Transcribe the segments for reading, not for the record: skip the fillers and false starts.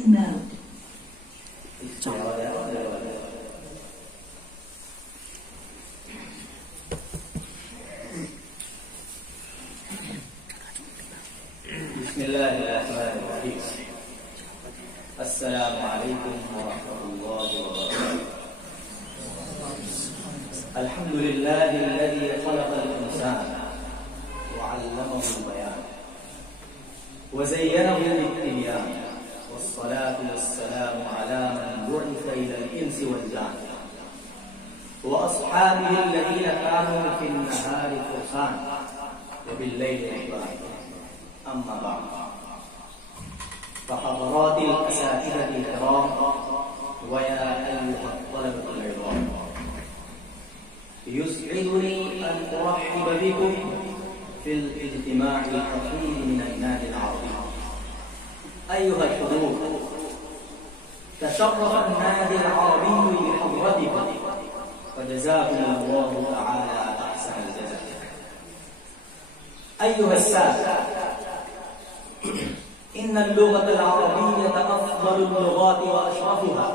Bluetooth mode. Bismillahirrahmanirrahim. Assalamualaikum warahmatullahi wabarakatuh. Alhamdulillahilladzi khalaqal insana wa 'allamahu al-bayan wa zayyanahu bil-tibyan. Wassalatu wassalamu ala man bu'itha ila al-insi wal-jan wa ashabihi alladhina kanu fi an-nahari furqan wa bil-layli ibadan. أما بعد فحضرات الأساتذة الكرام ويا أيها الطلبة العظام، يسعدني أن أرحب بكم في الاجتماع الأخير من النادي العربي. أيها الحضور، تشرف النادي العربي بحضرتكم وجزاكم الله تعالى أحسن الجزاء. أيها السادة، إن اللغة العربية أفضل اللغات وأشرفها،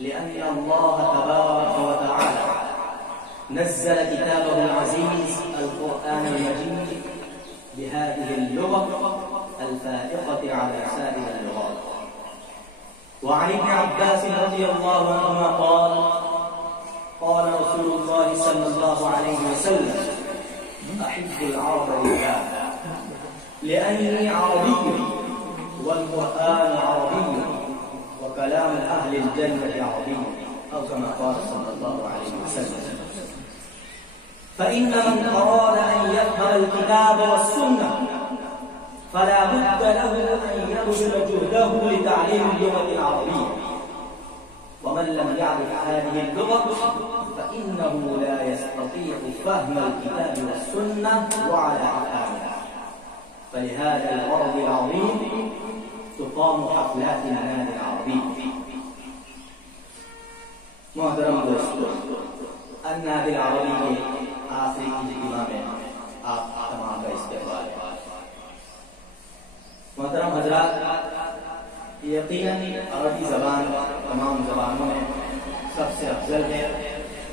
لأن الله تبارك وتعالى نزل كتابه العزيز القرآن المجيد بهذه اللغة الفائقة على سائر اللغات. وعن ابن عباس رضي الله عنهما قال: قال رسول الله صلى الله عليه وسلم: أحب العرب لله، لأني عربي والقرآن عربي وكلام أهل الجنة عربي، أو كما قال صلى الله عليه وسلم. فإن من أراد أن يفهم الكتاب والسنة فلا بد له أن يبذل جهده لتعليم اللغة العربية، ومن لم يعرف هذه اللغة فإنه لا يستطيع فهم الكتاب والسنة وعلى أحكامها. فلهذا الغرض العظيم تقام حفلات النادي العربي. محترم دوستو، النادي العربی کے آخری اجتماع میں آپ تمام کا استقبال ہے. محترم حضرات، یقیناً عربی زبان تمام زبانوں میں سب سے افضل ہے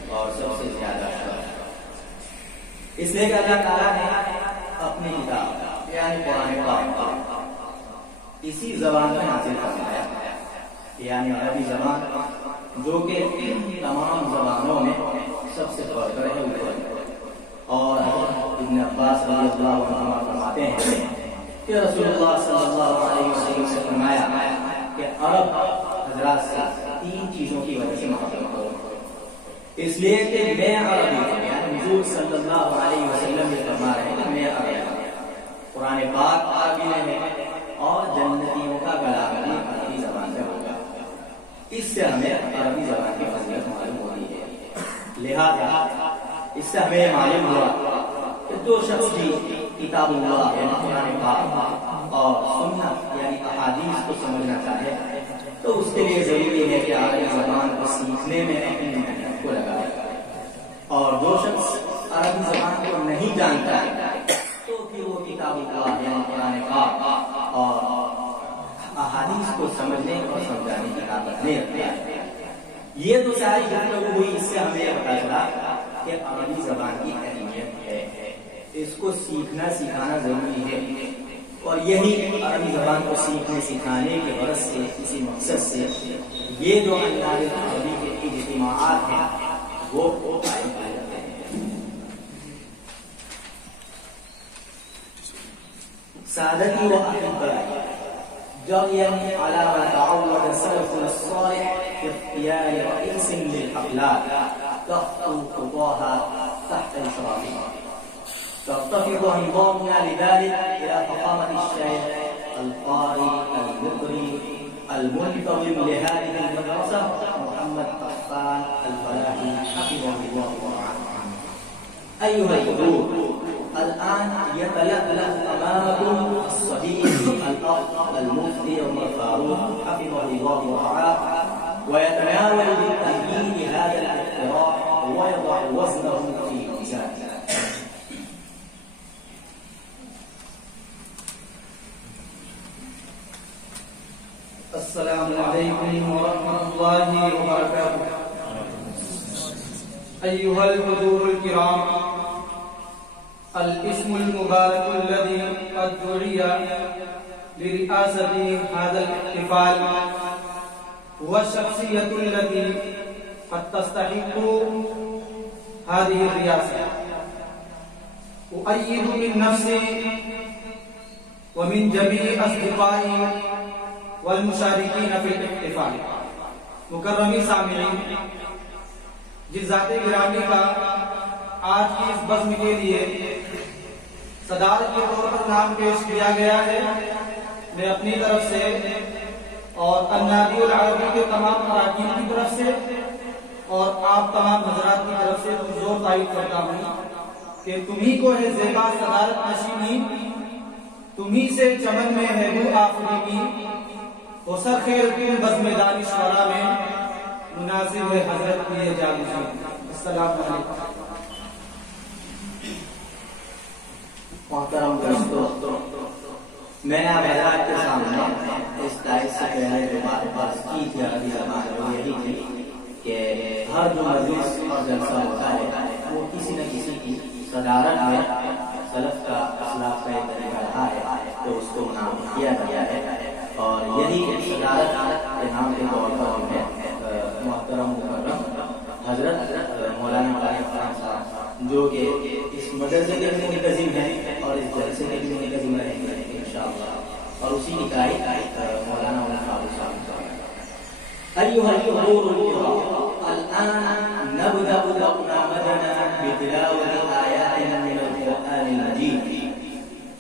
اور سب سے زیادہ افضل ہے، اس لیے کہ اللہ تعالیٰ نے اپنی کتاب یعنی قرآن پاک اسی زبان میں نازل فرمایا، یعنی عربی زبان جو کہ تمام زبانوں میں سب سے بڑھ کر ہے اوپر. اور ابن عباس رضی اللہ عنہ فرماتے ہیں کہ رسول اللہ صلی اللہ علیہ وسلم سے فرمایا کہ عرب حضرات سے 3 چیزوں کی وجہ سے محبت کرو، اس لیے کہ میں عربی ہوں، یعنی حضور صلی اللہ علیہ وسلم یہ فرما رہے ہیں کہ میں عربی ہوں، قرآن پاک عربی میں ہے اور جنتیوں کا کلام بھی عربی زبان سے ہوگا. اس سے ہمیں عربی زبان کی فضیلت معلوم ہوتی ہے. لہذا اس سے ہمیں معلوم ہوا کہ جو شخص بھی کتاب اللہ یعنی قرآن پاک اور سنت یعنی احادیث کو سمجھنا چاہے تو اس کے لیے ضروری ہے کہ عربی زبان کو سیکھنے میں اپنی محنت کو لگائے، اور جو شخص عربی زبان کو نہیں جانتا ہے تو پھر وہ کتاب اللہ یعنی قرآن پاک اور احادیث کو سمجھنے اور سمجھانے کی طاقت نہیں رکھتا ہے. یہ تو ساری گفتگو ہوئی، اس سے ہمیں یہ پتا چلا کہ عربی زبان کی اہمیت ہے، اس کو سیکھنا سکھانا ضروری ہے، اور یہی عربی زبان کو سیکھنے سکھانے کے غرض سے کسی مقصد سے یہ جو النادی العربی کے اجتماعات ہیں وہ قائم کیے جاتے ہیں. سعادتی و احبائی، جريا على ما تعود سلفنا الصالح في اختيار رئيس للحفلات تخطو خطاها تحت إشرافه. ترتفع انضامنا لذلك إلى فخامة الشيخ القارئ المقري المنتظم لهذه المدرسة محمد قحطان الفلاحي حفظه الله ورعاه. أيها الحضور، الآن يتلألأ أمامكم الصديق الأخ المفتي عمر فاروق حفظه الله ورعاه، ويتناول بالتأكيد هذا الاقتراح ويضع وزنه في ميزانه. السلام علیکم ورحمۃ اللہ وبرکاتہ. ایھا الحضور الکرام، الاسم المبارك الذي قد دعي لرئاسة هذا الاحتفال هو الشخصية التي قد تستحق هذه الرئاسة. أؤيد من نفسي ومن جميع أصدقائي والمشاركين في الاحتفال. مکرمی سامعین، جس ذات گرامی کا آج کی اس بزم کے لیے صدارت کے طور پر نام پیش کیا گیا ہے، میں اپنی طرف سے اور النادی العربی کے تمام اراکین کی طرف سے اور آپ تمام حضرات کی طرف سے زور تائید کرتا ہوں کہ تمہیں کو ہے زیبا صدارت نشینی، تمہیں سے چمن میں ہے وہ آفریدی، وہ سر خیر کن بزم دانشورا میں مناظر ہے حضرت لیے جاگزی. السلام علیکم. محترم دوستو، میں نے آپ حضرات کے سامنے اس دائز سے پہلے جو بات کی تھی عربی زبان میں، وہ یہی تھی کہ ہر جو مجلس اور جلسہ ہوتا ہے وہ کسی نہ کسی کی صدارت میں سلف کا اسلاف کا ایک طریقہ رہا ہے تو اس کو منعقد کیا گیا ہے، اور یہی صدارت کے نام کے طور پر ہم نے محترم مکرم حضرت مولانا قاری فرحان صاحب، جو کہ اس مدرسے کے بھی منتظم ہیں اور اس جلسے کے بھی منتظم رہیں گے انشاءاللہ، اور اسی کی قائد مولانا فاروق صاحب. ایھا الحضور الکرام، الآن نبدأ برنامجنا بتلاوة آیات من القرآن المجید.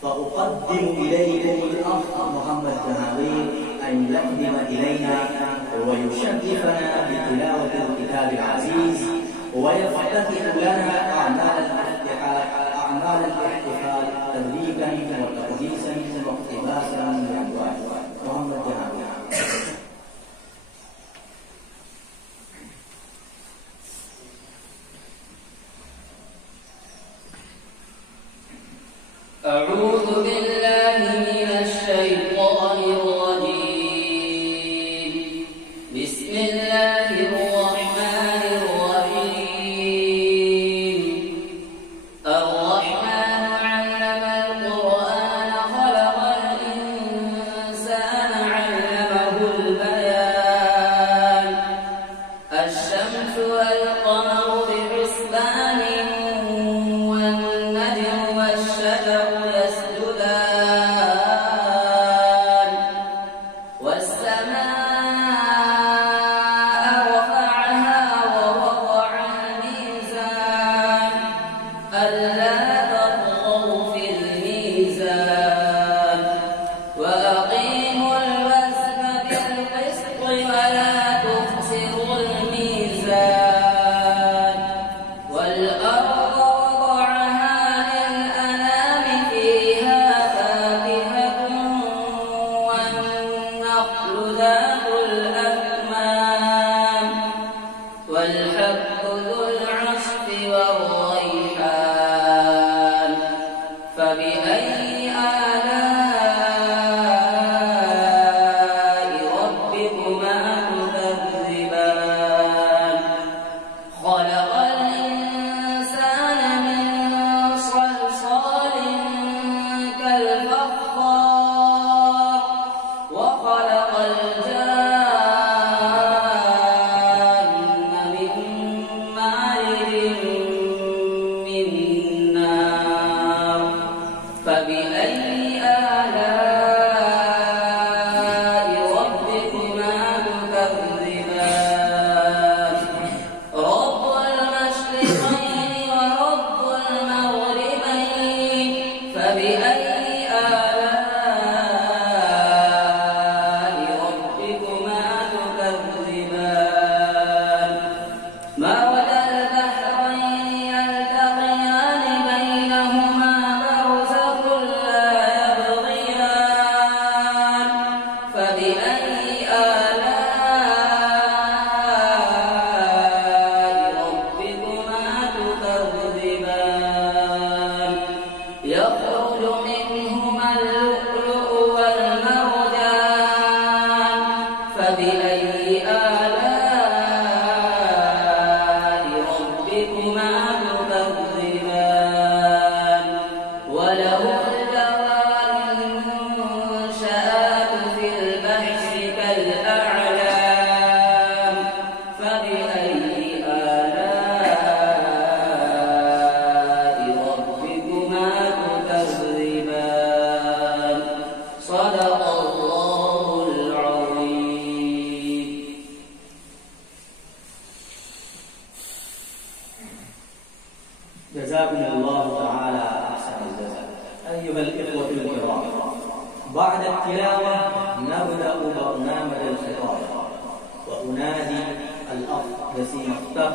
فأقدم إليكم الأخ محمد جهانگیر أن يقدم إلينا ويشرفنا بتلاوة الكتاب العزيز ويفتتح لنا أعمال الاحتفال تبريكا وتقديسا واقتباسا من أنواع. محمد جهانگیر. أعوذ بالله من الشيطان الرجيم. بسم الله الرحمن الرحيم. الرحمن علم القرآن خلق الإنسان علمه البيان. الشمس والقمر بحسبان والنجم والشجر يسجدان. والسماء رفعها ووضع الميزان ألا تطغوا في الميزان وأقيموا الوزن بالقسط ولا تخسروا الميزان. والأرض وضعها للأنام فيها فاكهة والنخل ذات الأكمام والحب ذو العصف والريحان. فبأي آلاء ربكما تكذبان؟ خلق الإنسان من صلصال كالفخار وخلق الجان وأبدأ برنامج الخطاب وأنادي الأخ جسيم الصف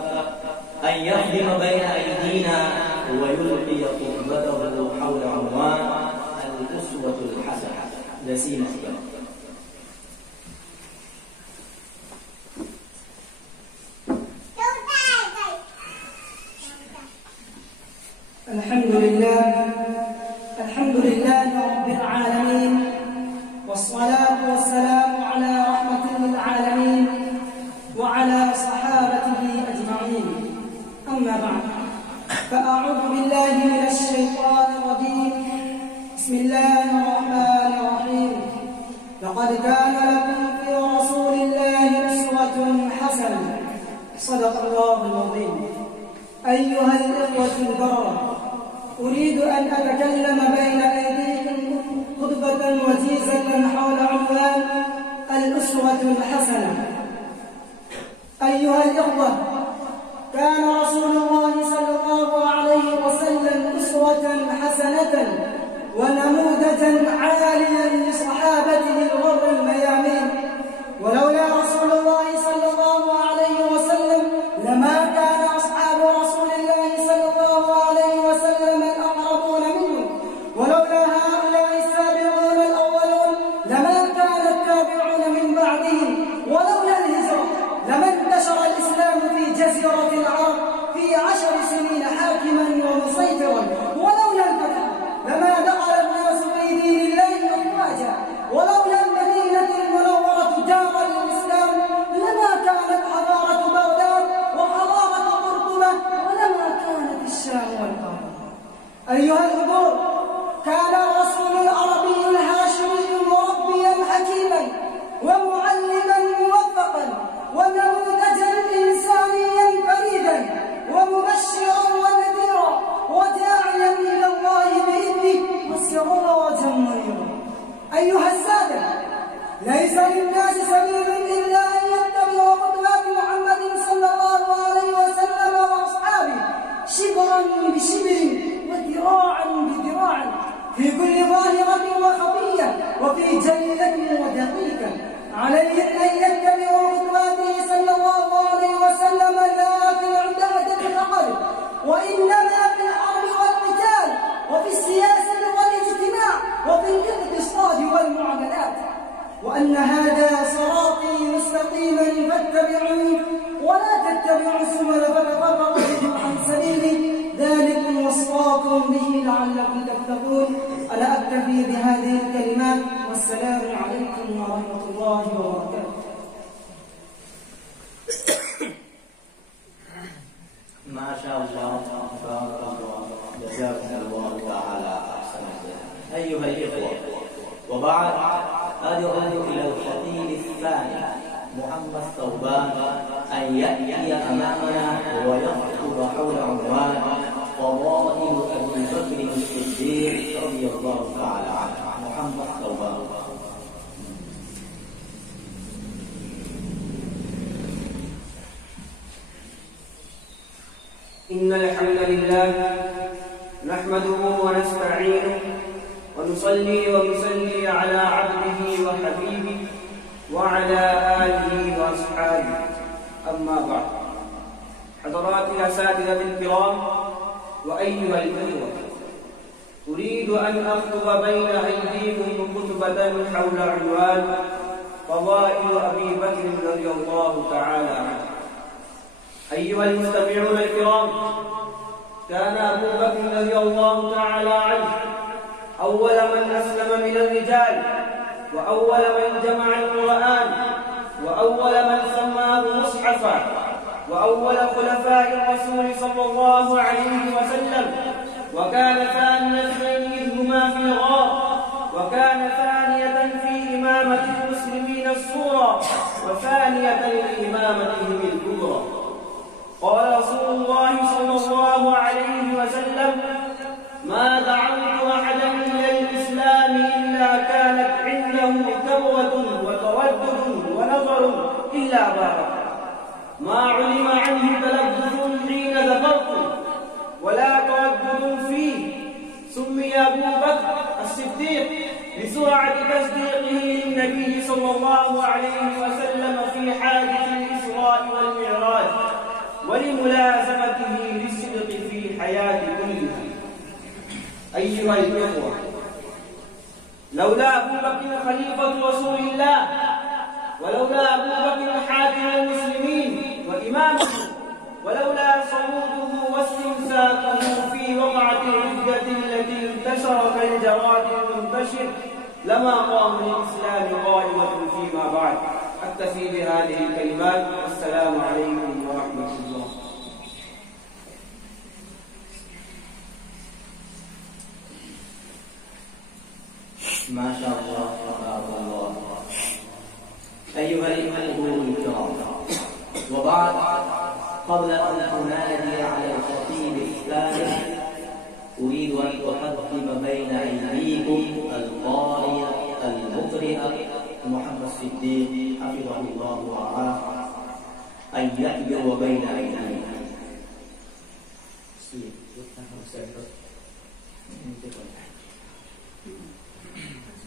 أن يخدم بين أيدينا ويلقي خطبته حول عنوان الأسوة الحسنة. جسيم الصف. الحمد لله رب العالمين، والصلاة والسلام على رحمة للعالمين وعلى صحابته أجمعين. أما بعد، فأعوذ بالله من الشيطان الرجيم. بسم الله الرحمن الرحيم. لقد كان لكم في رسول الله أسوة حسنة. صدق الله العظيم. أيها الإخوة البررة، أريد أن أتكلم بين أيديكم خطبة وجيزة حول عنوان الأسوة الحسنة. أيها الإخوة، كان رسول الله صلى الله عليه وسلم أسوة حسنة ونموذجا عاليا لصحابته الغر الميامين، ولولا رسول الله صلى الله عليه وسلم لما كان أصحاب رسول الله صلى الله عليه وسلم الأقربون منه، ولولا هؤلاء السابقون الأولون لما كان التابعون من بعدهم، ولولا الهجرة لما انتشر الإسلام في جزيرة العرب في 10 سنين حاكما ومسيطرا، ولولا الفتح لما دخل الناس في دين الله أفواجا، ولولا المدينة المنورة دارا للإسلام لما كانت حضارة بغداد وحضارة قرطبة، ولما كانت الشام والقاهرة. أيها الحضور، كان الرسول العربي الهاشمي مربيا حكيما ومعلما موفقا ونموذجا إنسانيا فريدا ومبشرا ونذيرا وداعيا إلى الله بإذنه وسراجا منيرا. أيها السادة، ليس للناس سبيل إلا أن يتبعوا خطوات محمد صلى الله عليه وسلم وأصحابه شبرا بشبر وذراعا بذراع في كل ظاهرة وخفية وفي جلة ودقيقة. عليهم أن يتبعوا خطواته صلى الله عليه وسلم لا في العبادة فقط، وإنما في الحرب والقتال وفي السياسة والاجتماع وفي الاقتصاد والمعاملات. وأن هذا صراطي مستقيما فاتبعوني ولا تتبعوا السبل فتفرق بكم عن سبيلي، ذلكم وصاكم به لعلكم تتقون. أنا أكتفي بهذه الكلمات، والسلام عليكم ورحمة الله وبركاته. ما شاء الله، بارك الله، جزاكم الله تعالى أحسن. أيها الإخوة، وبعد أدعو إلى الخطيب الثاني محمد ثوبان أن يأتي أمامنا ويخطب حول عنوان فضائل أبي بكر الصديق رضي الله تعالى عنه. محمد ثوبان. إن الحمد لله نحمده ونستعينه ونصلي ونسلم على عبده وحبيبه وعلى آله وأصحابه. أما بعد، حضرات الأساتذة الكرام وأيها الإخوة، أريد أن أخطب بين أيديكم خطبة حول عنوان فضائل أبي بكر رضي الله تعالى عنه. أيها المستمعون الكرام، كان أبو بكر رضي الله تعالى عنه أول من أسلم من الرجال، وأول من جمع القرآن، وأول من سماه مصحفا، وأول خلفاء الرسول صلى الله عليه وسلم، وكان ثاني اثنين إذ هما في الغار، وكان ثانية في إمامة المسلمين الصغرى، وثانية لإمامتهم الكبرى. قال رسول الله صلى الله عليه وسلم: ما دعوت أحدا إلى الإسلام إلا كانت عنده توبة وتردد ونظر إلا بارك. ما علم عنه تلبس حين ذكرته ولا تردد فيه. سمي أبو بكر الصديق لسرعة تصديقه للنبي صلى الله عليه وسلم في حادث الإسراء والمعراج ولملازمته للصدق في الحياة كلها. أيها الإخوة، لولا أبو بكر خليفة رسول الله، ولولا أبو بكر حاكم المسلمين وإمامه، ولولا صموده واستمساكه في وقعة الردة التي انتشر كالجراد المنتشر لما قام الإسلام قائمة فيما بعد. أكتفي بهذه الكلمات، والسلام عليكم ورحمة الله. ما شاء الله تبارك الله. أيها الإخوة الكرام، وبعد، قبل أن أنادي على الخطيب الثاني أريد أن أقدم بين أيديكم القارئ المقرئ محمد الصديق حفظه الله ورعاه أن يحضر بين أيديكم.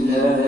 فيه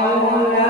ولولا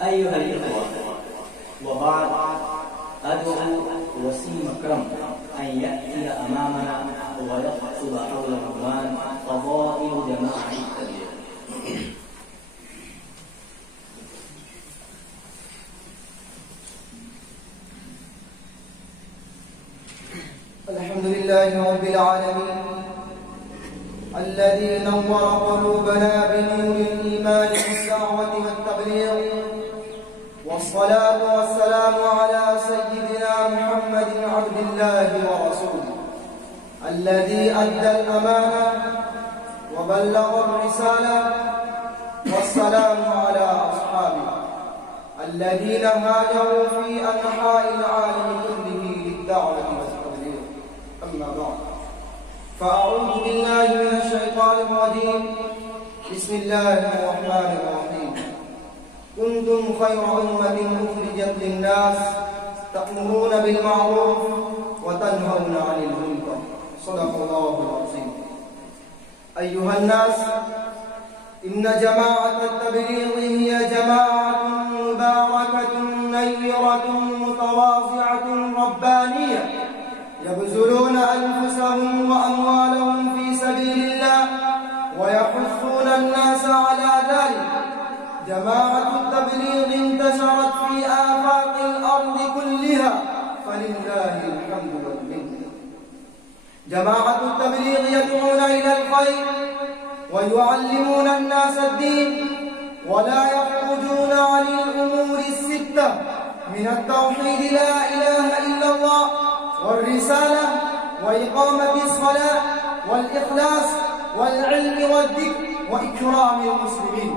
أيها الإخوة وبعد أدعو وسيم أكرم أن يأتي أمامنا ويخطب حول عنوان فضائل جماعة التبليغ. الحمد لله رب العالمين الذي نور قلوبنا بنور الإيمان والدعوة والتبليغ، والصلاة والسلام على سيدنا محمد عبد الله ورسوله الذي أدى الأمانة وبلغ الرسالة، والسلام على أصحابه الذين هاجروا في أنحاء العالم كله للدعوة والتبليغ. أما بعد، فأعوذ بالله من الشيطان الرجيم. بسم الله الرحمن الرحيم. كنتم خير أمة أخرجت للناس تأمرون بالمعروف وتنهون عن المنكر. صدق الله العظيم. أيها الناس، إن جماعة التبليغ هي جماعة مباركة نيرة متواضعة ربانية يبذلون أنفسهم وأموالهم في سبيل الله ويحثون الناس على ذلك. جماعة التبليغ انتشرت في آفاق الأرض كلها، فلله الحمد والمنة. جماعة التبليغ يدعون إلى الخير ويعلمون الناس الدين، ولا يخرجون عن الأمور الستة من التوحيد لا إله إلا الله، والرسالة، وإقامة الصلاة، والإخلاص، والعلم والذكر، وإكرام المسلمين.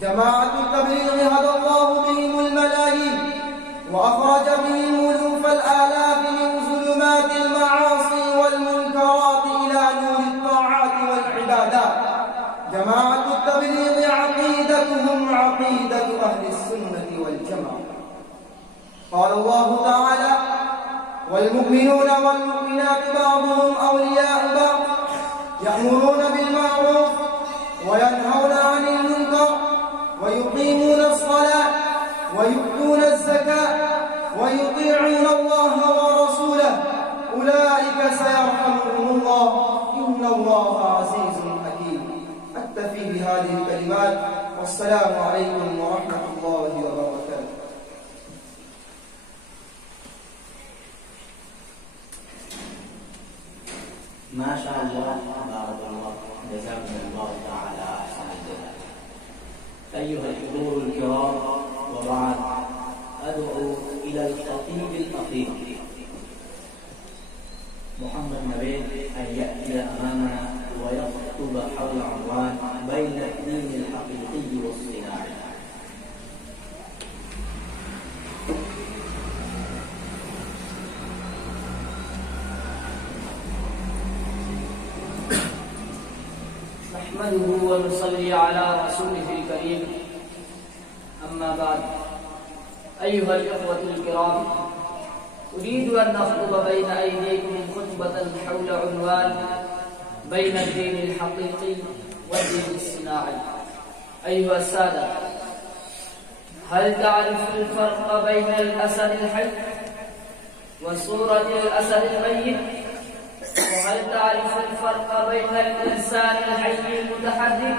جماعة التبليغ هدى الله بهم الملايين وأخرج بهم ألوف الآلاف من ظلمات المعاصي والمنكرات إلى نور الطاعات والعبادات. جماعة التبليغ عقيدتهم عقيدة أهل السنة والجماعة. قال الله تعالى: والمؤمنون والمؤمنات بعضهم أولياء بعض يأمرون بالمعروف وينهون عن المنكر ويقيمون الصلاة ويؤتون الزكاة ويطيعون الله ورسوله أولئك سيرحمهم الله إن الله عزيز حكيم. أكتفي بهذه الكلمات، والسلام عليكم ورحمة الله وبركاته. ما شاء الله، بارك الله، جزاكم الله تعالى أحسن الجزاء. أيها الحضور الكرام، وبعد أدعو إلى الخطيب الأخير محمد نبيل أن يأتي أمامنا ويخطب حول عنوان بين الدين الحقيقي والصناعي. نحمده ونصلي على رسوله الكريم. أما بعد، أيها الإخوة الكرام، أريد أن أخطب بين أيديكم خطبة حول عنوان بين الدين الحقيقي والدين الصناعي. أيها السادة، هل تعرف الفرق بين الأسد الحي وصورة الأسد الميت؟ وهل تعرف الفرق بين الإنسان الحي المتحرك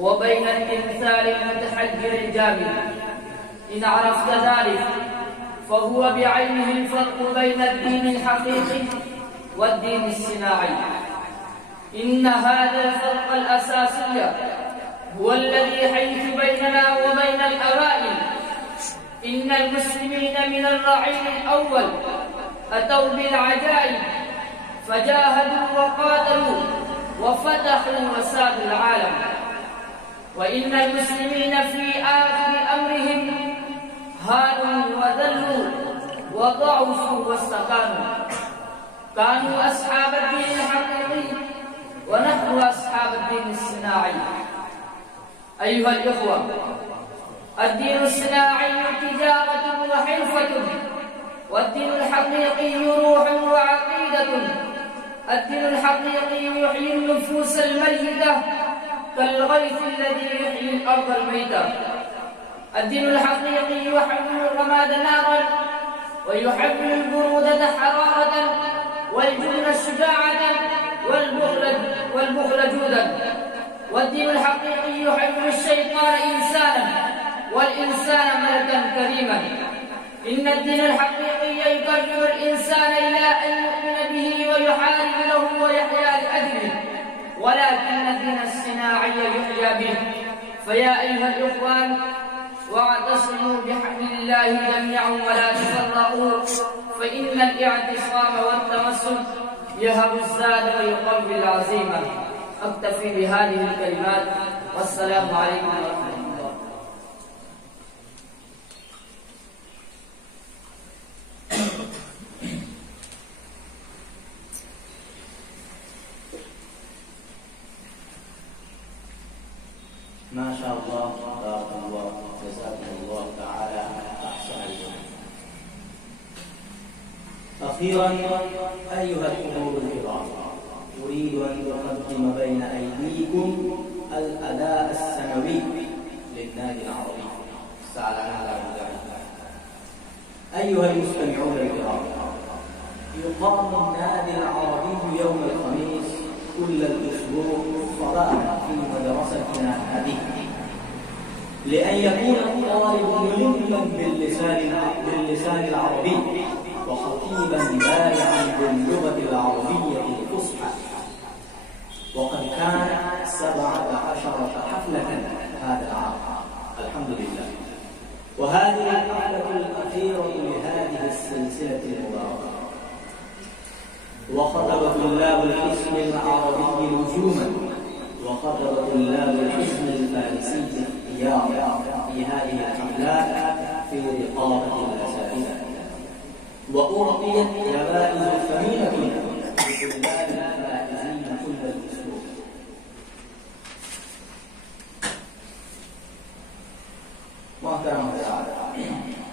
وبين التمثال المتحجر الجامد؟ إن عرفت ذلك فهو بعينه الفرق بين الدين الحقيقي والدين الصناعي. إن هذا الفرق الأساسي هو الذي حيث بيننا وبين الأوائل. إن المسلمين من الرعيل الأول أتوا بالعجائب، فجاهدوا وقاتلوا وفتحوا وسادوا العالم. وإن المسلمين في آخر أمرهم هانوا وذلوا وضعفوا واستكانوا. كانوا أصحاب الدين الحقيقي ونحن أصحاب الدين الصناعي. أيها الإخوة، الدين الصناعي تجارة وحرفة، والدين الحقيقي روح وعقيدة. الدين الحقيقي يحيي النفوس الميتة كالغيث الذي يحيي الأرض الميتة. الدين الحقيقي يحول الرماد نارا، ويحول البرودة حرارة، والجبن شجاعة، والبخل جودا. والدين الحقيقي يحول الشيطان إنسانا، والإنسان ملكا كريما. إن الدين الحقيقي يكرم الإنسان إلى أن يؤمن به ويحارب له ويحيا لأجله، ولكن الدين الصناعي يحيا به. فيا أيها الإخوان، واعتصموا بحبل الله جميعا ولا تفرقوا، فإن الاعتصام والتمسك يهب الزاد ويقوي العزيمة. أكتفي بهذه الكلمات، والسلام عليكم ورحمة الله. ما شاء الله، بارك الله، جزاكم الله تعالى أحسن الجزاء. أخيرا أيها الحضور الكرام، أريد أن أقدم بين أيديكم الأداء السنوي للنادي العربي. أيها المستمعون الكرام، يقام النادي العربي يوم الخميس كل الأسبوع صباحا في مدرستنا هذه، لأن يكون الطالب ملما باللسان العربي وخطيبا بارعا باللغة العربية الفصحى. وقد كان 17 حفلة هذا العام الحمد لله، وهذه الحفلة الأخيرة لهذه السلسلة المباركة. وخطب طلاب القسم العربي نجوما، وخطب طلاب القسم الفارسي اختيارا في هذه الحفلات في رقابة الأساتذة، وأعطيت جوائز ثمينة لطلاب الفائزين كل الأسبوع. محترم حضرات،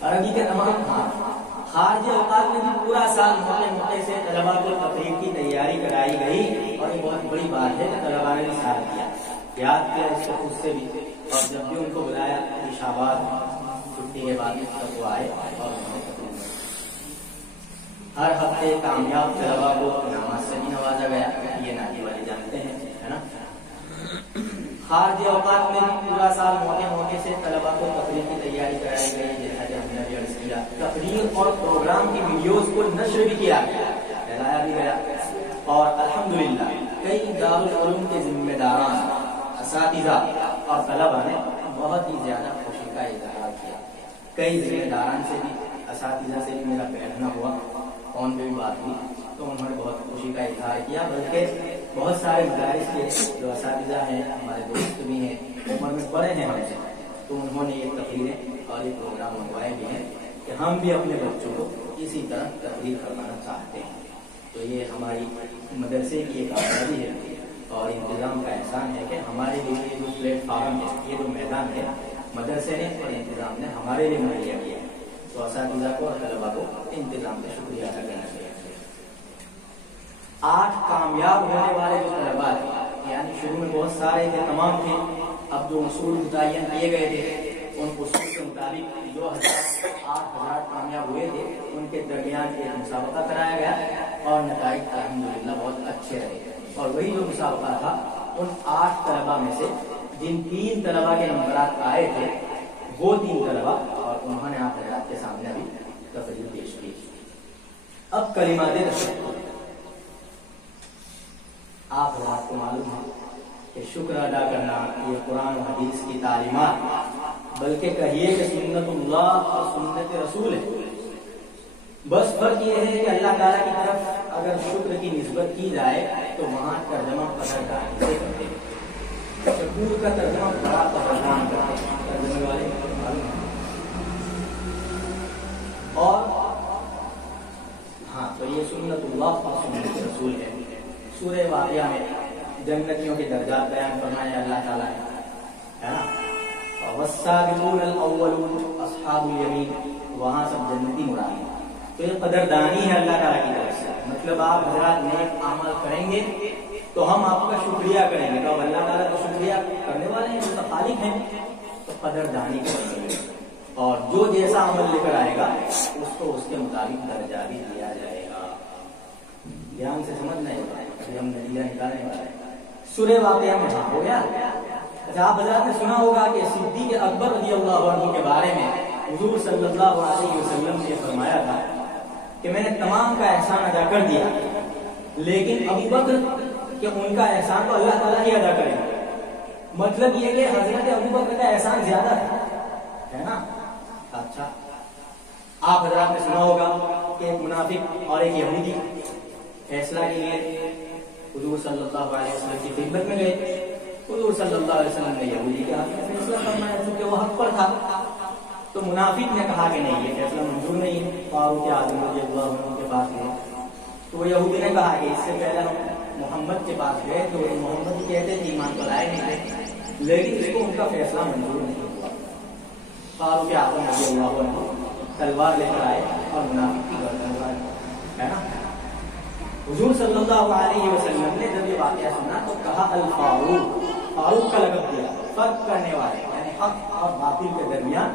عربی کے تمام خارج اوقات میں بھی پورا سال موقع موقع سے طلبا کو تقریب کی تیاری کرائی گئی، اور یہ بہت بڑی بات ہے کہ طلبا نے بھی ساتھ کیا، یاد کیا اس کو خود سے بھی، اور جب بھی ان کو بلایا شاباد چھٹی کے بعد تب وہ آئے اور ہر ہفتے کامیاب طلبا کو انعامات سے بھی نوازا گیا، یہ نادی والے جانتے ہیں، ہے نا۔ خارج اوقات میں بھی پورا سال موقع موقع سے طلبا کو تقریر کی تیاری کرائی گئی، جیسا کہ ہم نے ابھی عرض کیا، تقریر اور پروگرام کی ویڈیوز کو نشر بھی کیا گیا، پھیلایا بھی گیا، اور الحمدللہ کئی دارالعلوم کے ذمہ داران، اساتذہ اور طلبا نے بہت ہی زیادہ خوشی کا اظہار کیا۔ کئی ذمہ داران سے بھی، اساتذہ سے بھی میرا بیٹھنا ہوا، فون پہ بھی بات ہوئی، تو انہوں نے بہت خوشی کا اظہار کیا، بلکہ بہت سارے مدارس کے جو اساتذہ ہیں، ہمارے دوست بھی ہیں، عمر میں بڑے ہیں ہم سے، تو انہوں نے یہ تقریریں اور یہ پروگرام منگوائے بھی ہیں کہ ہم بھی اپنے بچوں کو اسی طرح تقریر کروانا چاہتے ہیں۔ تو یہ ہماری مدرسے کی ایک آزادی ہے اور انتظام کا احسان ہے کہ ہمارے لیے یہ جو پلیٹ فارم ہے، یہ جو میدان ہے، مدرسے نے اور انتظام نے ہمارے لیے مہیا کیا ہے، تو اساتذہ کو اور طلبا کو انتظام کا شکریہ ادا کرنا چاہیے۔ 8 کامیاب ہونے والے جو طلبا تھے، یعنی شروع میں بہت سارے تھے، تمام تھے، اب جو اصول متعین کیے گئے تھے ان اصول کے مطابق جو 8 کامیاب ہوئے تھے ان کے درمیان ایک مسابقہ کرایا گیا اور نتائج الحمدللہ بہت اچھے رہے، اور وہی جو مسابقہ تھا ان 8 طلبا میں سے جن 3 طلبا کے نمبرات آئے تھے وہ 3 طلبا، اور انہوں نے آپ حضرات کے سامنے ابھی تقریر پیش کی۔ اب کلمات رسول، آپ حضرات کو معلوم ہے کہ شکر ادا کرنا یہ قرآن و حدیث کی تعلیمات، بلکہ کہیے کہ سنت اللہ اور سنت رسول ہے۔ بس فرق یہ ہے کہ اللہ تعالیٰ کی طرف اگر شکر کی نسبت کی جائے تو وہاں ترجمہ قدردانی سے کرتے ہیں، شکور کا ترجمہ بڑا قدردان کرتے ہیں، ترجمے والے معلوم ہے۔ اور ہاں، تو یہ سنت اللہ اور سنت رسول ہے۔ سورہ واقعہ میں جنتیوں کے درجات بیان فرمایا اللہ تعالیٰ نے، ہے نا، والسابقون الاولون اصحاب الیمین، وہاں سب جنتی مراد ہیں۔ تو یہ قدردانی ہے اللہ تعالیٰ کی طرف سے، مطلب آپ حضرات نیک عمل کریں گے تو ہم آپ کا شکریہ کریں گے، تو اللہ تعالیٰ کا شکریہ کرنے والے ہیں، جو خالق ہیں، تو قدردانی کریں گے، اور جو جیسا عمل لے کر آئے گا اس کو اس کے مطابق درجہ بھی دیا جائے گا۔ دھیان سے سمجھنا ہے، ابھی ہم نتیجہ نکالنے والے ہیں۔ سورہ واقعہ میں ہو گیا۔ اچھا، آپ حضرات نے سنا ہوگا کہ صدیق اکبر رضی اللہ عنہ کے بارے میں حضور صلی اللہ علیہ وسلم نے فرمایا تھا کہ میں نے تمام کا احسان ادا کر دیا، لیکن ابو بکر کہ ان کا احسان تو اللہ تعالیٰ ہی ادا کرے گا۔ مطلب یہ کہ حضرت ابو بکر کا احسان زیادہ تھا، ہے نا۔ اچھا، آپ حضرات نے سنا ہوگا کہ ایک منافق اور ایک یہودی فیصلہ کے لیے حضور صلی اللہ علیہ وسلم کی خدمت میں گئے۔ حضور صلی اللہ علیہ وسلم نے یہودی کے ہاتھ میں فیصلہ فرمایا، چونکہ وہ حق پر تھا، تو منافق نے کہا کہ نہیں، یہ فیصلہ منظور نہیں ہے، فاروق اعظم رضی اللہ عنہ کے پاس گئے، تو وہ یہودی نے کہا کہ اس سے پہلے ہم محمد کے پاس گئے تو محمد کہتے تھے ایمان تو لائے نہیں تھے، لیکن اس کو ان کا فیصلہ منظور نہیں ہوا۔ فاروق اعظم رضی اللہ عنہ تلوار لے کر آئے اور منافق کی گردن کاٹ، ہے نا۔ حضور صلی اللہ علیہ وسلم نے جب یہ واقعہ سنا تو کہا الفاروق، فاروق کا لقب دیا، فرق کرنے والے، یعنی حق اور باطل کے درمیان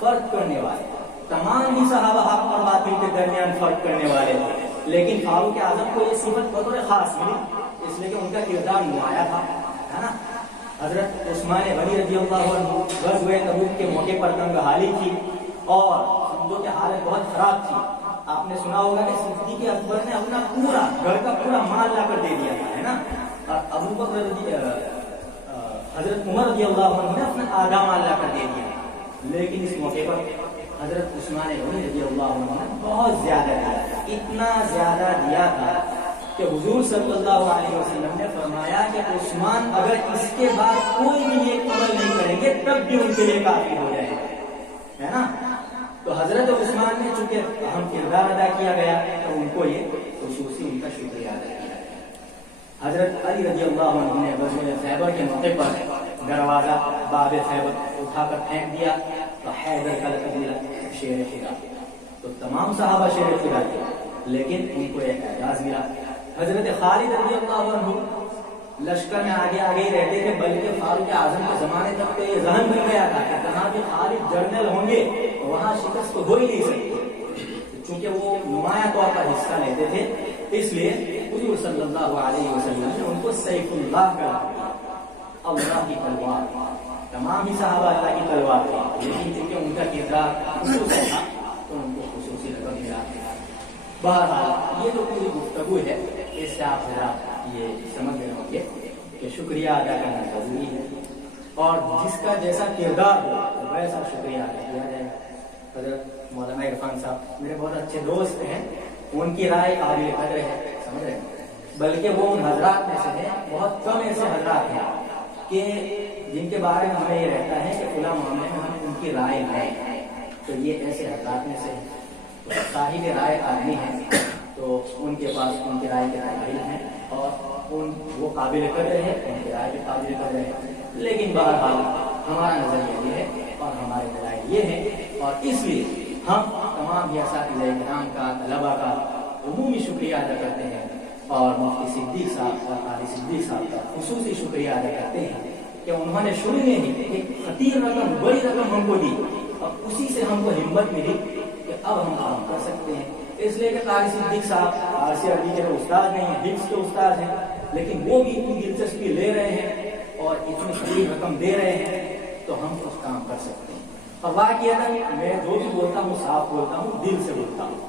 فرق کرنے والے۔ تمام ہی صحابہ حق اور باطل کے درمیان فرق کرنے والے تھے، لیکن فاروق اعظم کو یہ صفت بطور خاص ملی، اس لیے کہ ان کا کردار نمایاں تھا، ہے نا۔ حضرت عثمان غنی رضی اللہ عنہ غزوہ تبوک کے موقع پر تنگ حالی تھی اور سمجھو کہ حالت بہت خراب تھی۔ آپ نے سنا ہوگا کہ صدیق اکبر نے اپنا پورا گھر کا پورا مال لا کر دے دیا تھا، ہے نا، اور ابو بکر حضرت عمر رضی اللہ عنہ نے اپنا آدھا مال لا کر دے دیا، لیکن اس موقع پر حضرت عثمان غنی رضی اللہ عنہ نے بہت زیادہ دیا، اتنا زیادہ دیا تھا کہ حضور صلی اللہ علیہ وسلم نے فرمایا کہ عثمان اگر اس کے بعد کوئی بھی نیک عمل نہیں کریں گے تب بھی ان کے لیے کافی ہو جائے گا، ہے نا۔ تو حضرت عثمان نے چونکہ اہم کردار ادا کیا گیا تو ان کو یہ خصوصی ان کا شکریہ ادا کیا گیا۔ حضرت علی رضی اللہ عنہ نے غزوہ خیبر کے موقع پر دروازہ باب خیبر اٹھا کر پھینک دیا تو حیدر کا لقب ملا شیر خدا. تو تمام صحابہ شیر خدا تھے لیکن ان کو ایک اعزاز ملا. حضرت خالد رضی اللہ عنہ لشکر میں آگے آگے ہی رہتے تھے بلکہ فاروق اعظم کے زمانے تک تو یہ ذہن بن گیا تھا کہ جہاں بھی خالد جنرل ہوں گے وہاں شکست تو ہو ہی نہیں سکتی چونکہ وہ نمایاں طور پر حصہ لیتے تھے. اس لیے حضور صلی اللہ علیہ وسلم نے ان کو سیف اللہ کا اللہ کی تلوار. تمام ہی صحابہ اللہ کی تلوار تھے لیکن چونکہ ان کا کردار خصوصی تھا تو ان کو خصوصی لقب ملا. بہرحال یہ جو پوری گفتگو ہے اس سے آپ ذرا یہ سمجھ رہے ہوں گے کہ شکریہ ادا کرنا ضروری ہے اور جس کا جیسا کردار ہو ویسا شکریہ ادا کیا جائے. حضرت مولانا عرفان صاحب میرے بہت اچھے دوست ہیں, ان کی رائے قابل قدر ہے, سمجھ رہے ہیں, بلکہ وہ ان حضرات میں سے ہیں, بہت کم ایسے حضرات ہیں کہ جن کے بارے میں ہمیں یہ رہتا ہے کہ فلاں معاملے میں ہم ان کی رائے لیں, تو یہ ایسے حضرات میں سے ہیں. صاحب رائے آدمی ہیں تو ان کے پاس ان کی رائے کے قابل ہیں اور وہ قابل قدر ہے, ان کی رائے کے قابل قدر ہے. لیکن بہرحال ہمارا نظریہ یہ ہے اور ہمارے دلائل یہ ہے اور اس لیے ہم تمام ہی اساتذہ کرام کا, طلباء کا عمومی شکریہ ادا کرتے ہیں اور مفتی صدیق صاحب اور قاری صدیق صاحب کا خصوصی شکریہ ادا کرتے ہیں کہ انہوں نے شروع میں ہی ایک خطیر رقم, بڑی رقم ہم کو دی اور اسی سے ہم کو ہمت ملی کہ اب ہم کام کر سکتے ہیں. اس لیے کہ قاری صدیق صاحب فارسی عربی کے استاد نہیں ہیں, حفظ کے استاد ہیں, لیکن وہ بھی اتنی دلچسپی لے رہے ہیں اور اتنی بڑی رقم دے رہے ہیں تو ہم کچھ کام کر سکتے ہیں. اور واقعہ میں جو بھی بولتا ہوں صاف بولتا ہوں, دل سے بولتا ہوں.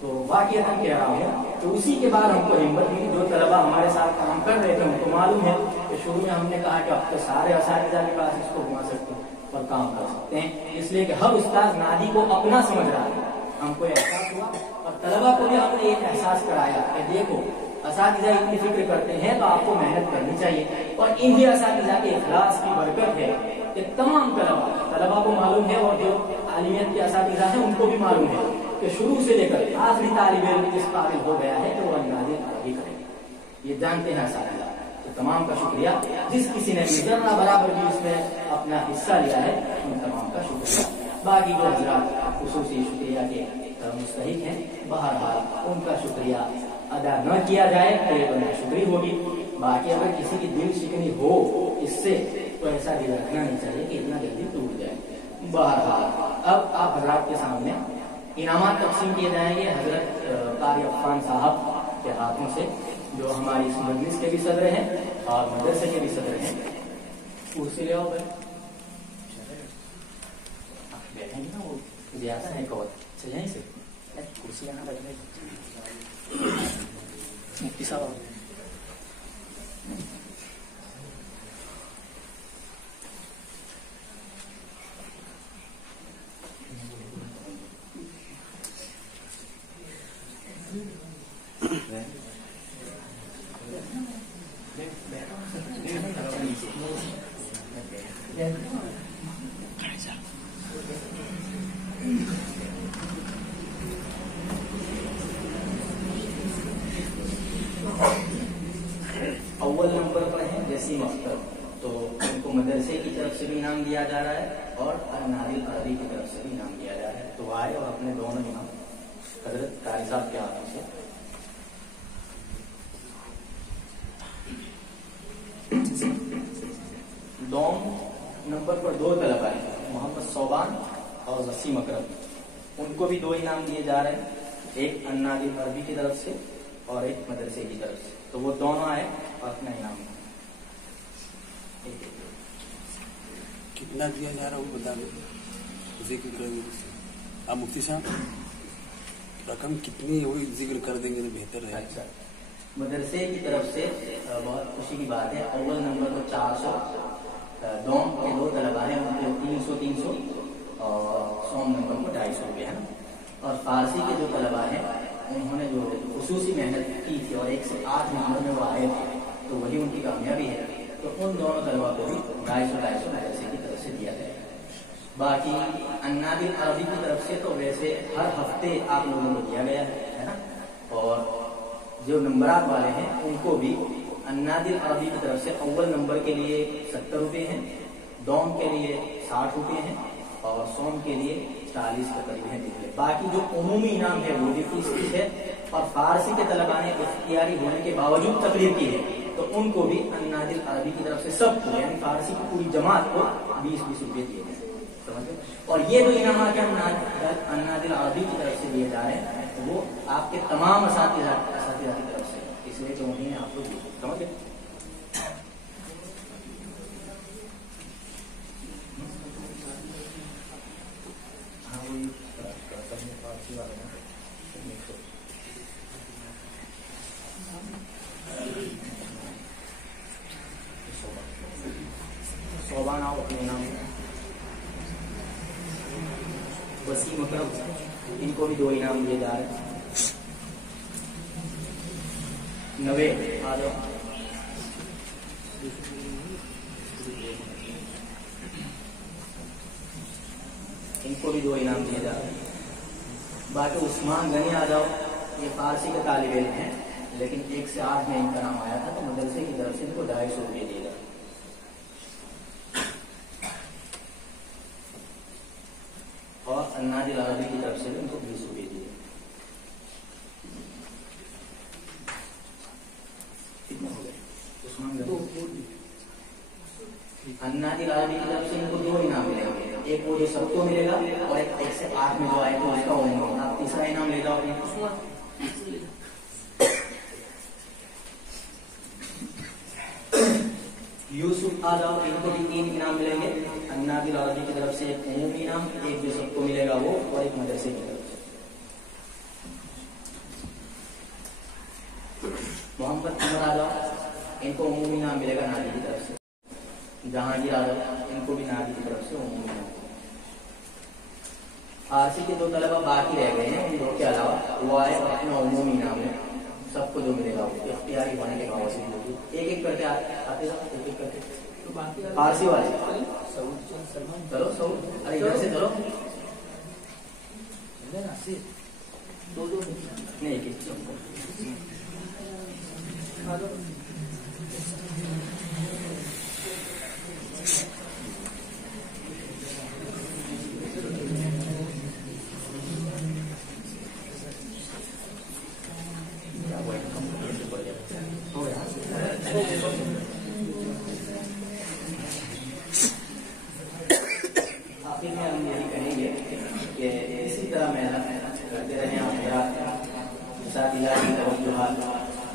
تو واقعہ کہہ رہا ہوں تو اسی کے بعد ہم کو ہمت ملی. جو طلبا ہمارے ساتھ کام کر رہے تھے ان کو معلوم ہے کہ شروع میں ہم نے کہا کہ اب تو سارے اساتذہ کے پاس اس کو گھما سکتے ہیں اور کام کر سکتے ہیں, اس لیے کہ ہر استاد نادی کو اپنا سمجھ رہا ہے. ہم کو احساس ہوا اور طلبا کو بھی ہم نے ایک احساس کرایا کہ دیکھو اساتذہ اتنی فکر کرتے ہیں تو آپ کو محنت کرنی چاہیے. اور انہی اساتذہ کے اخلاص کی برکت ہے کہ تمام طلبا کو معلوم ہے اور جو عالمیت کے اساتذہ ہیں ان کو بھی معلوم ہے کہ شروع سے لے کر آخری طالب علم اس قابل ہو گیا ہے کہ وہ اندازے عربی کرے, یہ جانتے ہیں اساتذہ. تو تمام کا شکریہ. جس کسی نے بھی ذرا برابر بھی اس میں اپنا حصہ لیا ہے ان تمام کا شکریہ. باقی جو حضرات خصوصی شکریہ کے مستحق ہیں بہرحال ان کا شکریہ ادا نہ کیا جائے تو یہ بنا شکری ہوگی. باقی اگر کسی کی دل شکنی ہو اس سے تو ایسا دل رکھنا نہیں چاہیے کہ اتنا جلدی ٹوٹ جائے. بہرحال اب آپ حضرات کے سامنے انعامات تقسیم کیے جائیں گے حضرت قاری عفان صاحب کے ہاتھوں سے, جو ہماری اس مجلس کے بھی صدر ہیں اور مدرسے کے بھی صدر ہیں. کرسی لے آؤ بیٹھیں گے نا, وہ زیادہ ہے کور چل جائیں سے کرسی آنا بیٹھنے مفتی صاحب. اول نمبر پر ہیں جسیم اختر, تو ان کو مدرسے کی طرف سے بھی انعام دیا جا رہا ہے اور نادل عربی کی طرف سے بھی انعام دیا جا رہا ہے. تو آئے اور اپنے دونوں انعام حضرت قاری صاحب کے ہاتھوں سے. دوم نمبر پر دو طلبا ہیں, محمد صوبان اور وسیم اکرم, ان کو بھی دو انعام دیے جا رہے ہیں, ایک نادل عربی کی طرف سے اور ایک مدرسے کی طرف سے. تو وہ دونوں آئے اور اپنا انعام. کتنا دیا جا رہا ہے وہ بتا دیں, ذکر کر دیں آپ مفتی صاحب, رقم کتنی وہی ذکر کر دیں گے تو بہتر رہے. اچھا, مدرسے کی طرف سے بہت خوشی کی بات ہے, اول نمبر کو 400, دوم کے دو طلبا ہیں ان کو 300 اور سوم نمبر کو 250 روپے ہے. اور فارسی کے جو طلبا ہیں انہوں نے جو خصوصی محنت کی تھی اور 1 سے 8 نمبر میں وہ آئے تھے تو وہی ان کی کامیابی ہے. تو ان دونوں طلبا کو بھی 250 مدرسے کی طرف سے دیا جائے. باقی نادل عربی کی طرف سے تو ویسے ہر ہفتے آپ لوگوں کو دیا گیا ہے نا, اور جو نمبرات والے ہیں ان کو بھی نادل عربی کی طرف سے اول نمبر کے لیے 70 روپے ہیں, دوم کے لیے 60 روپے ہیں اور سوم کے لیے 40 کے قریب ہیں. باقی جو عمومی انعام ہے وہ بھی 30 ہے. اور فارسی کے طلباء نے اختیاری ہونے کے باوجود تقریر کی ہے تو ان کو بھی النادل عربی کی طرف سے سب کو یعنی فارسی کی پوری جماعت کو 20-20 روپئے دیے گئے. سمجھے؟ اور یہ جو انعامات النادل عربی کی طرف سے دیے جا رہے ہیں وہ آپ کے تمام اساتذہ کی طرف سے، اس لیے کہ انہیں آپ کو دیے. سمجھے؟ صوبان آؤ اپنے نام وسیم اکرم، ان کو بھی 2 انعام دیے جا رہے ہیں. 90 آ جاؤ. ان کو بھی 2 انعام دیے جا رہے ہیں. باقی عثمان غنی آ جاؤ، یہ فارسی کے طالب علم ہیں لیکن 1 سے 8 میں ان کا نام آیا تھا تو مدرسے کی طرف سے ان کو 250 روپئے دیے گا. اور النادل عربی کی طرف سے بھی ان کو 20 روپئے دیے. کتنے ہو گئے؟ عثمان غنی النادل عربی کی طرف سے ان کو 2 انعام ملے گا. ایک وہ جو سب کو ملے گا اور 1 سے 8 میں جو آئے تو اس کا وہ نہیں. آپ تیسرا انعام لے جاؤ. یوسف آ جاؤ، ان کو بھی 3 انعام ملیں گے. النادل عربی کی طرف سے 1 عمومی انعام، 1 جو سب کو ملے گا وہ، اور 1 مدرسے کی طرف سے. محمد عمر آ جاؤ، ان کو عمومی انعام ملے گا نادی کی طرف سے. جہانگیر آ جاؤ، ان کو بھی نادی کی طرف سے عمومی انعام. فارسی کے 2 طلبہ باقی رہ گئے ہیں، ان 2 کے علاوہ وہ آئے اور اپنا عمومی انعام ہے. سب کو جو ملے گا وہ اختیاری ہونے کے باوجود ہوگی. ایک کرتے آتے ایک کرتے فارسی والے چلو سعود، ارے ادھر سے چلو نہیں ایک آخر میں ہم یہی کہیں گے کہ اسی طرح محنت کرتے رہیں. آپ اساتذہ کی توجہات،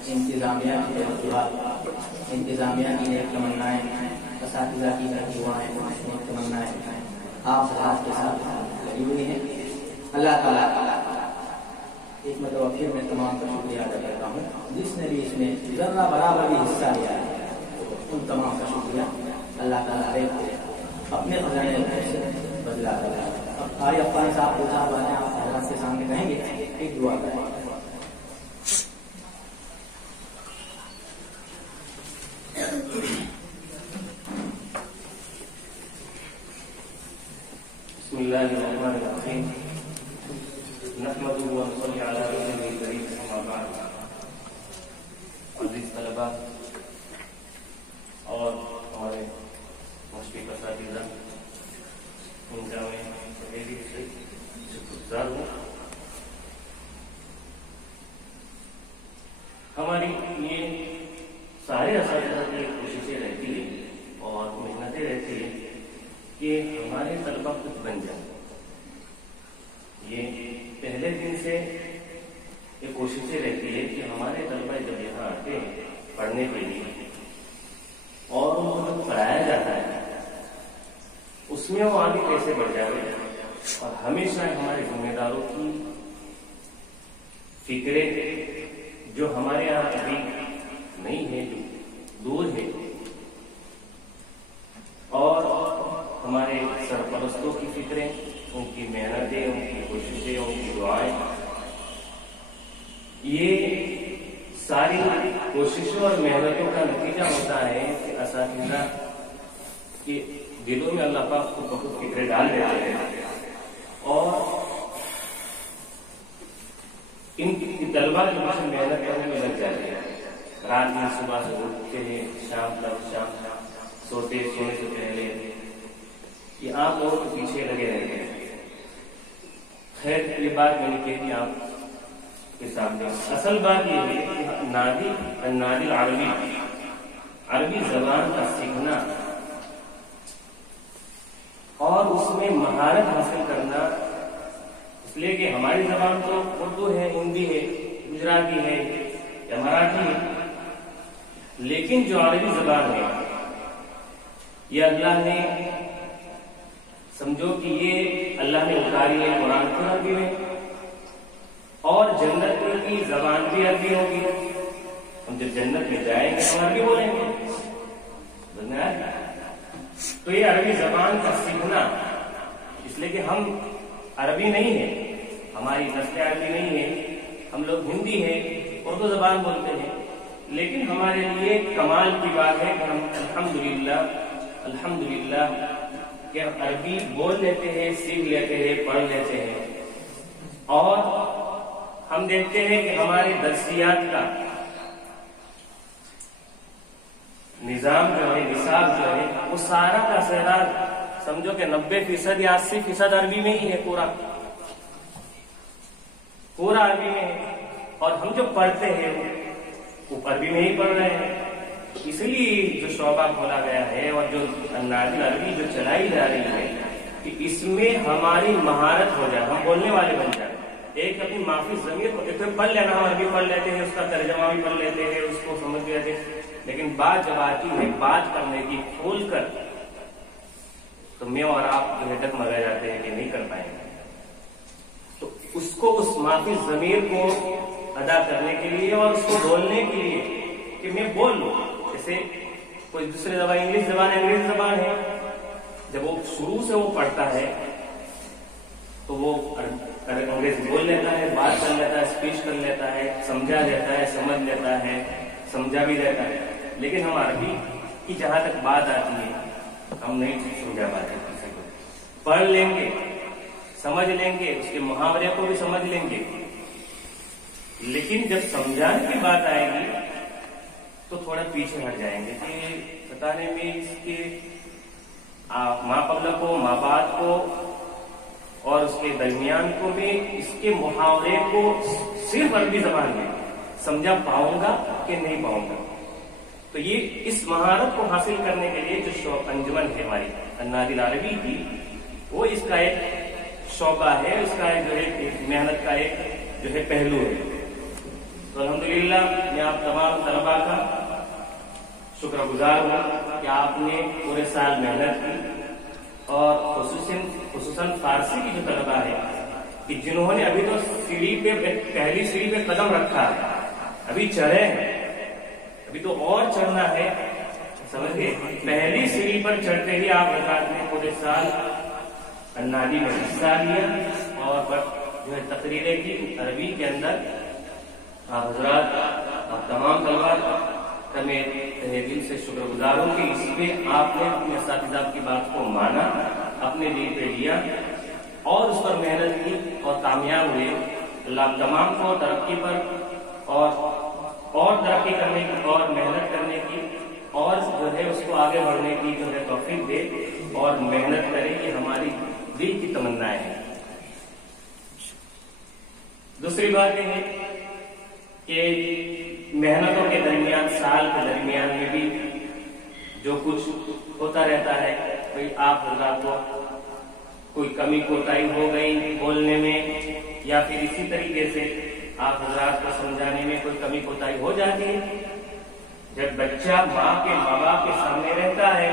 انتظامیہ کی توجہات، انتظامیہ کی نیک تمنائیں، اساتذہ کی دعائیں، نیک تمنائیں آپ حضرات کے ساتھ لگی ہوئی ہیں. اللہ تعالیٰ ایک مرتبہ پھر میں تمام کا شکریہ ادا کرتا ہوں. جس نے بھی اس میں ذرہ برابر بھی حصہ لیا ہے ان تمام کا شکریہ. اللہ تعالیٰ اپنے خزانے سے بدلا کرتا ہے. اب بھائی افغان صاحب کو صاحب آنے آپ حضرات کے سامنے کہیں گے ایک دعا کریں. بسم اللہ الرحمن الرحیم نحمده ونصلي على رسوله الكريم اما بعد. عزیز طلباء اور ہمارے مشفق اساتذہ ان کا میں تحریری سے شکرگزار ہوں. ہماری یہ سارے اساتذہ کی کوششیں رہتی ہیں اور محنتیں رہتی ہیں کہ ہمارے طلباء خود بن جائیں. یہ پہلے دن سے یہ کوششیں رہتی ہے کہ ہمارے طلباء جب یہاں آتے ہیں پڑھنے کے لیے اور ان کو جب پڑھایا جاتا ہے اس میں وہ آگے کیسے بڑھ جائے. اور ہمیشہ ہمارے ذمہ داروں کی فکریں جو ہمارے یہاں ابھی نہیں ہے، جو دور ہے، اور ہمارے سرپرستوں کی فکریں، ان کی محنتیں، ان کی کوششیں، ان کی دعائیں، یہ ساری کوششوں اور محنتوں کا نتیجہ ہوتا ہے کہ اساتذہ کے دلوں میں اللہ پاک کو بہت فکریں ڈال دیتے ہیں اور ان کی طلبا جو محنت کرنے میں لگ جاتے ہیں. رات میں صبح سے اٹھتے ہیں، شام تک، شام سونے سے پہلے کہ آپ لوگوں کے پیچھے لگے رہتے ہیں. خیر یہ بات میں نے کہہ دی آپ کے سامنے. اصل بات یہ ہے کہ نادی العربی، عربی زبان کا سیکھنا اور اس میں مہارت حاصل کرنا، اس لیے کہ ہماری زبان تو اردو ہے، ہندی ہے، گجراتی ہے یا مراٹھی ہے، لیکن جو عربی زبان ہے یہ اللہ نے سمجھو کہ یہ اللہ نے اتاری ہے قرآن کی عربی میں، اور جنت کی زبان بھی عربی ہوگی. ہم جب جنت میں جائیں گے ہم عربی بولیں گے. تو یہ عربی زبان کا سیکھنا، اس لیے کہ ہم عربی نہیں ہیں، ہماری نسل عربی نہیں ہے، ہم لوگ ہندی ہیں، اردو زبان بولتے ہیں، لیکن ہمارے لیے کمال کی بات ہے کہ ہم الحمدللہ کہ عربی بول لیتے ہیں، سیکھ لیتے ہیں، پڑھ لیتے ہیں. اور ہم دیکھتے ہیں کہ ہمارے درسیات کا نظام جو ہے، نصاب جو ہے، وہ سارا کا سارا سمجھو کہ 90% یا 80% عربی میں ہی ہے. پورا عربی میں ہے. اور ہم جو پڑھتے ہیں وہ عربی میں ہی پڑھ رہے ہیں. اس لیے جو شعبہ کھولا گیا ہے اور جو نادی عربی جو چلائی جا رہی ہے کہ اس میں ہماری مہارت ہو جائے، ہم بولنے والے بن جائیں. ایک اپنی معافی ضمیر کو پڑھ لینا، ہم عربی پڑھ لیتے ہیں، اس کا ترجمہ بھی پڑھ لیتے ہیں، اس کو سمجھ لیتے ہیں، لیکن بات جب آتی ہے بات کرنے کی کھول کر تو میں اور آپ جو ہے ڈگمگا جاتے ہیں کہ نہیں کر پائیں گے. تو اس کو اس معافی ضمیر کو ادا کرنے کے لیے اور اس کو بولنے کے لیے کہ میں بول لوں. جیسے کوئی دوسری زبان انگلش زبان ہے، جب وہ شروع سے وہ پڑھتا ہے تو وہ انگریزی بول لیتا ہے، بات کر لیتا ہے، اسپیچ کر لیتا ہے، سمجھا لیتا ہے، سمجھ لیتا ہے، سمجھا بھی لیتا ہے. لیکن ہم عربی کی جہاں تک بات آتی ہے ہم نہیں سمجھا پاتے. کسی کو پڑھ لیں گے، سمجھ لیں گے، اس کے محاورے کو بھی سمجھ لیں گے، لیکن جب سمجھانے کی بات آئے گی تو تھوڑا پیچھے ہٹ جائیں گے کہ بتانے میں اس کے ماں قبل کو، ماں بعد کو اور اس کے درمیان کو بھی اس کے محاورے کو صرف عربی زبان میں سمجھا پاؤں گا کہ نہیں پاؤں گا. تو یہ اس مہارت کو حاصل کرنے کے لیے جو انجمن ہے ہماری النادی العربی کی، وہ اس کا ایک شعبہ ہے، اس کا ایک جو ہے محنت کا ایک جو ہے پہلو ہے. تو الحمدللہ میں آپ تمام طلباء کا شکر گزار ہوں کہ آپ نے پورے سال محنت کی، اور خصوصاً فارسی کی جو طلباء ہے کہ جنہوں نے ابھی تو پہلی سیڑھی پہ قدم رکھا ہے، ابھی چڑھے ہیں، ابھی تو اور چڑھنا ہے، سمجھ گئے. پہلی سیڑھی پر چڑھتے ہی آپ حضرات نے پورے سال النادی میں حصہ لیا اور جو ہے تقریریں کی عربی کے اندر. آپ حضرات آپ تمام طلباء کا میں دل سے شکر گزار ہوں کہ اس میں آپ نے اپنے اساتذہ کی بات کو مانا، اپنے دل پہ لیا اور اس پر محنت کی اور کامیاب ہوئے. اللہ تمام کو ترقی پر اور ترقی کرنے کی اور محنت کرنے کی اور جو ہے اس کو آگے بڑھنے کی جو ہے توفیق دے اور محنت کرے کہ ہماری دل کی تمنائیں ہیں. دوسری بات یہ ہے کہ محنتوں کے درمیان، سال کے درمیان میں بھی جو کچھ ہوتا رہتا ہے، بھئی آپ حضرات کو کوئی کمی کوتاہی ہو گئی بولنے میں یا پھر اسی طریقے سے آپ حضرات کو سمجھانے میں کوئی کمی کوتاہی ہو جاتی ہے. جب بچہ ماں باپ کے سامنے رہتا ہے،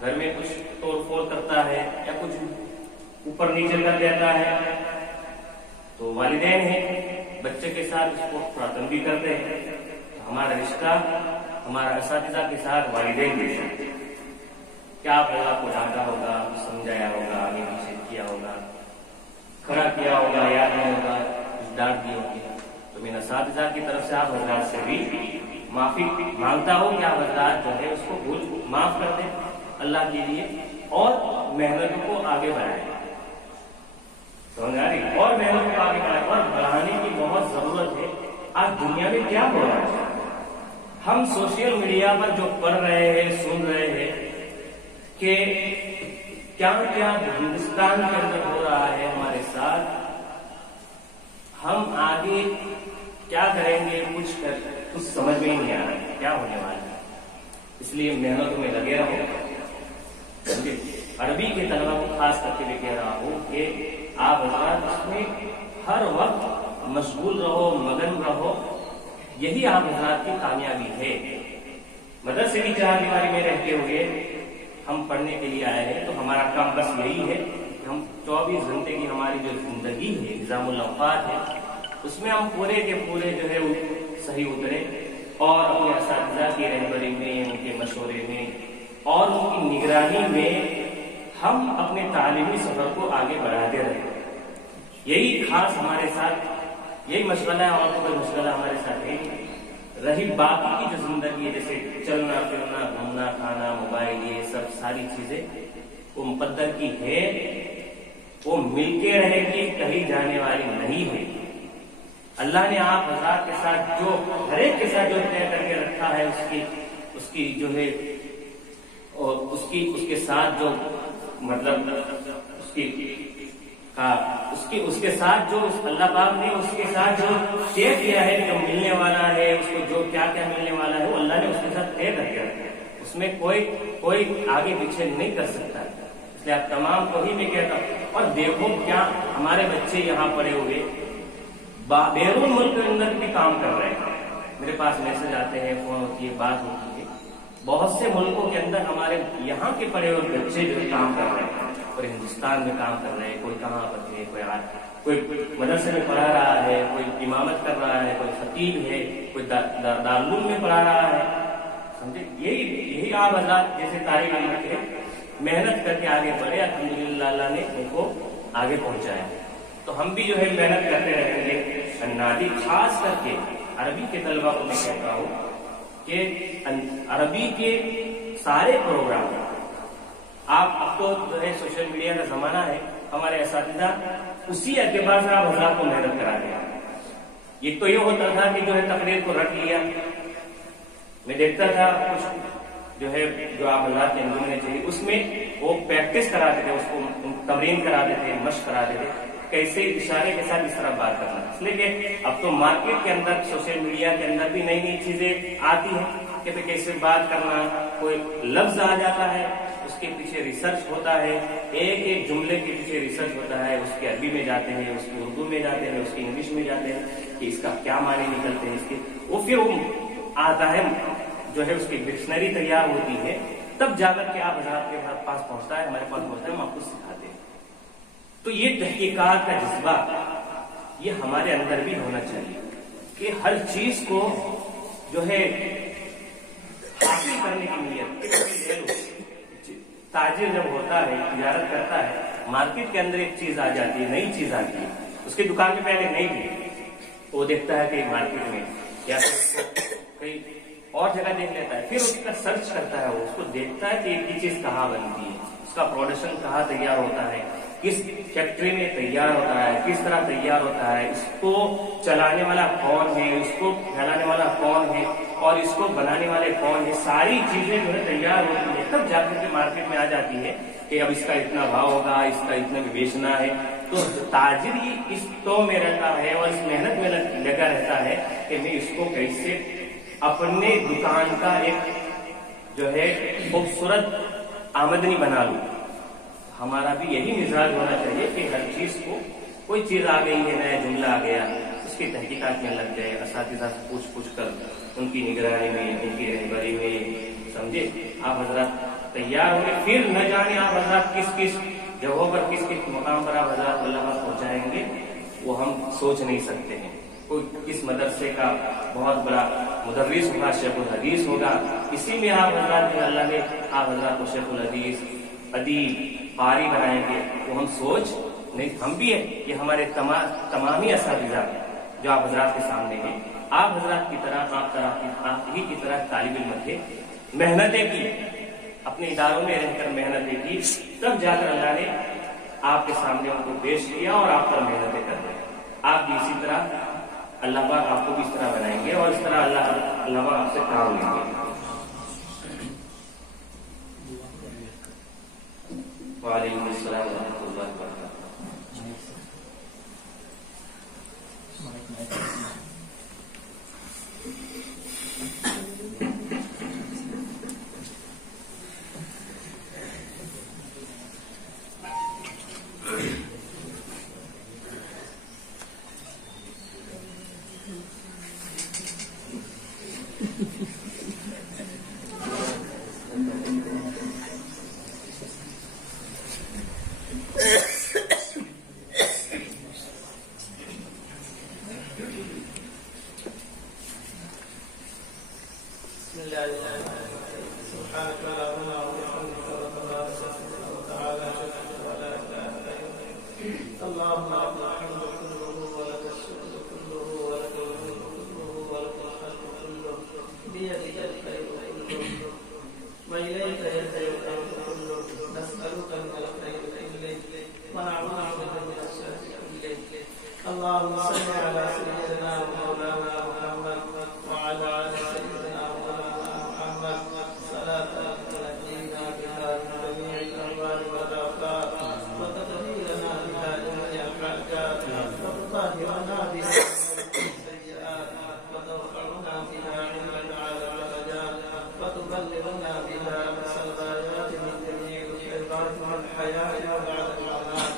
گھر میں کچھ توڑ پھوڑ کرتا ہے یا کچھ اوپر نیچے کر دیتا ہے تو والدین ہیں بچے کے ساتھ اس کو تھوڑا تنبیہ کرتے ہیں. ہمارا رشتہ ہمارا اساتذہ کے ساتھ والدین جیسا، کیا آپ کو ڈانٹا ہوگا، سمجھایا ہوگا، آگے پیچھے کیا ہوگا، کھڑا کیا ہوگا، یاد نہیں ہوگا، کچھ ڈانٹ دی ہوگی، تو میں اساتذہ کی طرف سے آپ حضرات سے بھی معافی مانگتا ہوں کہ آپ حضرات جو ہے اس کو معاف کر دیں اللہ کے لیے اور محنت کو آگے بڑھائیں. سمجھ آ رہی؟ اور محنت کو آگے بڑھائیں اور بڑھانے کی بہت ضرورت ہے. آج دنیا میں کیا ہو رہا ہے؟ ہم سوشل میڈیا پر جو پڑھ رہے ہیں، سن رہے ہیں کہ کیا کیا ہندوستان کے اندر ہو رہا ہے ہمارے ساتھ، ہم آگے کیا کریں گے کچھ سمجھ میں ہی نہیں آ رہا ہے کیا ہونے والا ہے۔ اس لیے محنتوں میں لگے رہو۔ عربی کے طلبا کو خاص کر کے میں کہہ رہا ہوں کہ آپ حضرات اس میں ہر وقت مشغول رہو، مگن رہو، یہی آپ حضرات کی کامیابی ہے۔ مدرسے کی چار دیواری میں رہتے ہوئے ہم پڑھنے کے لیے آئے ہیں، تو ہمارا کام بس یہی ہے کہ ہم 24 گھنٹے کی ہماری جو زندگی ہے، نظام الاوقات ہے، اس میں ہم پورے کے پورے جو ہے صحیح اترے اور اپنے اساتذہ کی رہبری میں، ان کے مشورے میں اور ان کی نگرانی میں ہم اپنے تعلیمی سفر کو آگے بڑھاتے رہے۔ یہی خاص ہمارے ساتھ یہی مشغلہ ہے، اور کوئی مشغلہ ہمارے ساتھ ہے۔ رہی باقی کی جو زندگی ہے، جیسے چلنا پھرنا، گھومنا پھرنا، موبائل، یہ سب ساری چیزیں وہ مقدر کی ہے، وہ مل کے رہے گی، کہیں جانے والی نہیں ہے۔ اللہ نے آپ حضرات کے ساتھ جو ہر ایک کے ساتھ جو طے کر کے رکھا ہے، اس کی جو ہے اور اس کے ساتھ جو مطلب اس کے ساتھ جو اللہ پاک نے اس کے ساتھ جو طے کیا ہے، جو ملنے والا ہے، اس کو جو کیا کیا ملنے والا ہے، وہ اللہ نے اس کے ساتھ طے کر کے رکھا ہے۔ اس میں کوئی آگے پیچھے نہیں کر سکتا۔ اس لیے آپ تمام کو ہی میں کہتا ہوں، اور دیکھو کیا ہمارے بچے یہاں پڑے ہوئے بیرون ملک کے اندر بھی کام کر رہے ہیں۔ میرے پاس میسج آتے ہیں، فون ہوتی ہے، بات ہوتی ہے، بہت سے ملکوں کے اندر ہمارے یہاں کے پڑے ہوئے بچے جو کام کر رہے ہیں، اور ہندوستان میں کام کر رہے ہیں، کوئی کہاں پر ہے، کوئی مدرسے میں پڑھا رہا ہے، کوئی امامت کر رہا ہے، کوئی خطیب ہے، کوئی دارالعلوم میں پڑھا رہا ہے، سمجھے؟ یہی آپ حضرات جیسے طالب علم کے محنت کر کے آگے بڑھے، الحمدللہ اللہ نے ان کو آگے پہنچایا۔ تو ہم بھی جو ہے محنت کرتے رہیں گے۔ نادی خاص کر کے عربی کے طلبا کو میں کہتا ہوں کہ عربی کے سارے پروگرام آپ اب تو جو ہے سوشل میڈیا کا زمانہ ہے، ہمارے اساتذہ اسی اعتبار سے آپ حضرات کو محنت کراتے ہیں۔ یہ تو یہ ہوتا تھا کہ جو ہے تقریر کو رکھ لیا، میں دیکھتا تھا کچھ جو ہے جو آپ حضرات کے انجمن میں چاہیے، اس میں وہ پریکٹس کراتے تھے، اس کو تمرین کراتے تھے، مشق کراتے تھے، کیسے اشارے کے ساتھ اس طرح بات کرنا۔ اس لیے کہ اب تو مارکیٹ کے اندر، سوشل میڈیا کے اندر بھی نئی نئی چیزیں آتی ہیں کہ کیسے بات کرنا، کوئی لفظ آ جاتا ہے، اس کے پیچھے ریسرچ ہوتا ہے، ایک جملے کے پیچھے ریسرچ ہوتا ہے، اس کے عربی میں جاتے ہیں، اس کی اردو میں جاتے ہیں، اس کی انگلش میں جاتے ہیں کہ اس کا کیا معنی نکلتے ہیں، اس کے وہ پھر آتا ہے جو ہے اس کی ڈکشنری تیار ہوتی ہے، تب جا کر کے آپ حضرات کے پاس پہنچتا ہے، ہمارے پاس پہنچتا ہے، ہم آپ کو سکھاتے ہیں۔ تو یہ تحقیقات کا جذبہ یہ ہمارے اندر بھی ہونا چاہیے کہ ہر چیز کو جو ہے حاصل کرنے کی نیت۔ تاجر جب ہوتا ہے، تجارت کرتا ہے، مارکیٹ کے اندر ایک چیز آ جاتی ہے، نئی چیز آتی ہے، اس کی دکان میں پہلے نہیں تھی، وہ دیکھتا ہے کہ مارکیٹ میں یا کئی اور جگہ دیکھ لیتا ہے، پھر اس کا سرچ کرتا ہے، وہ اس کو دیکھتا ہے کہ یہ چیز کہاں بنتی ہے، اس کا پروڈکشن کہاں تیار ہوتا ہے، کس فیکٹری میں تیار ہوتا ہے، کس طرح تیار ہوتا ہے، اس کو چلانے والا کون ہے، اس کو پھیلانے والا کون ہے، اور اس کو بنانے والے کون ہے، ساری چیزیں جو ہے تیار ہوتی ہے، تب جا کر کے مارکیٹ میں آ جاتی ہے کہ اب اس کا اتنا بھاؤ ہوگا، اس کا اتنا بھی بیچنا ہے۔ تو تاجر ہی اس تو میں رہتا ہے اور اس محنت میں لگا رہتا ہے کہ میں اس کو کیسے اپنے دکان کا ایک جو ہے خوبصورت آمدنی بنا لوں۔ ہمارا بھی یہی مزاج ہونا چاہیے کہ ہر چیز کو، کوئی چیز آ گئی ہے، نیا جملہ آ گیا، اس کی تحقیقات میں لگ گئے، اساتذہ سے پوچھ کر ان کی نگرانی میں، ان کی رہبری میں، سمجھے آپ حضرات تیار ہوں گے۔ پھر نہ جانے آپ حضرات کس جگہوں پر، کس مقام پر آپ حضرات اللہ پہنچائیں گے، وہ ہم سوچ نہیں سکتے ہیں۔ کوئی کس مدرسے کا بہت بڑا مدرس ہوگا، شیخ الحدیث ہوگا، اسی میں آپ حضرات جو اللہ نے آپ حضرات کو شیخ الحدیث، ادیب، قاری بنائیں گے، وہ ہم سوچ نہیں۔ ہم بھی ہیں، یہ ہمارے تمامی اساتذہ جو آپ حضرات کے سامنے ہیں، آپ حضرات کی طرح، آپ ہی کی طرح طالب علم تھے، محنتیں کی، اپنے اداروں میں رہ کر محنتیں کی، تب جا کر اللہ نے آپ کے سامنے ان کو پیش کیا اور آپ پر محنتیں کر رہے ہیں۔ آپ بھی اسی طرح اللہ پاک آپ کو بھی اس طرح بنائیں گے اور اس طرح اللہ پاک آپ سے کام لیں گے۔ وعلیکم السلام ورحمۃ اللہ وبرکاتہ. اللهم صل على سيدنا مولانا محمد وعلى آل سيدنا مولانا محمد صلاة تنجينا بها من جميع الأموال والآفات وتطهيرنا بها جميع الحاجات وتطهرنا بها من السيئات وترفعنا بها عندك على الدرجات وتبلغنا بها أقصى الغايات من جميع الخيرات والحياة وبعد الممات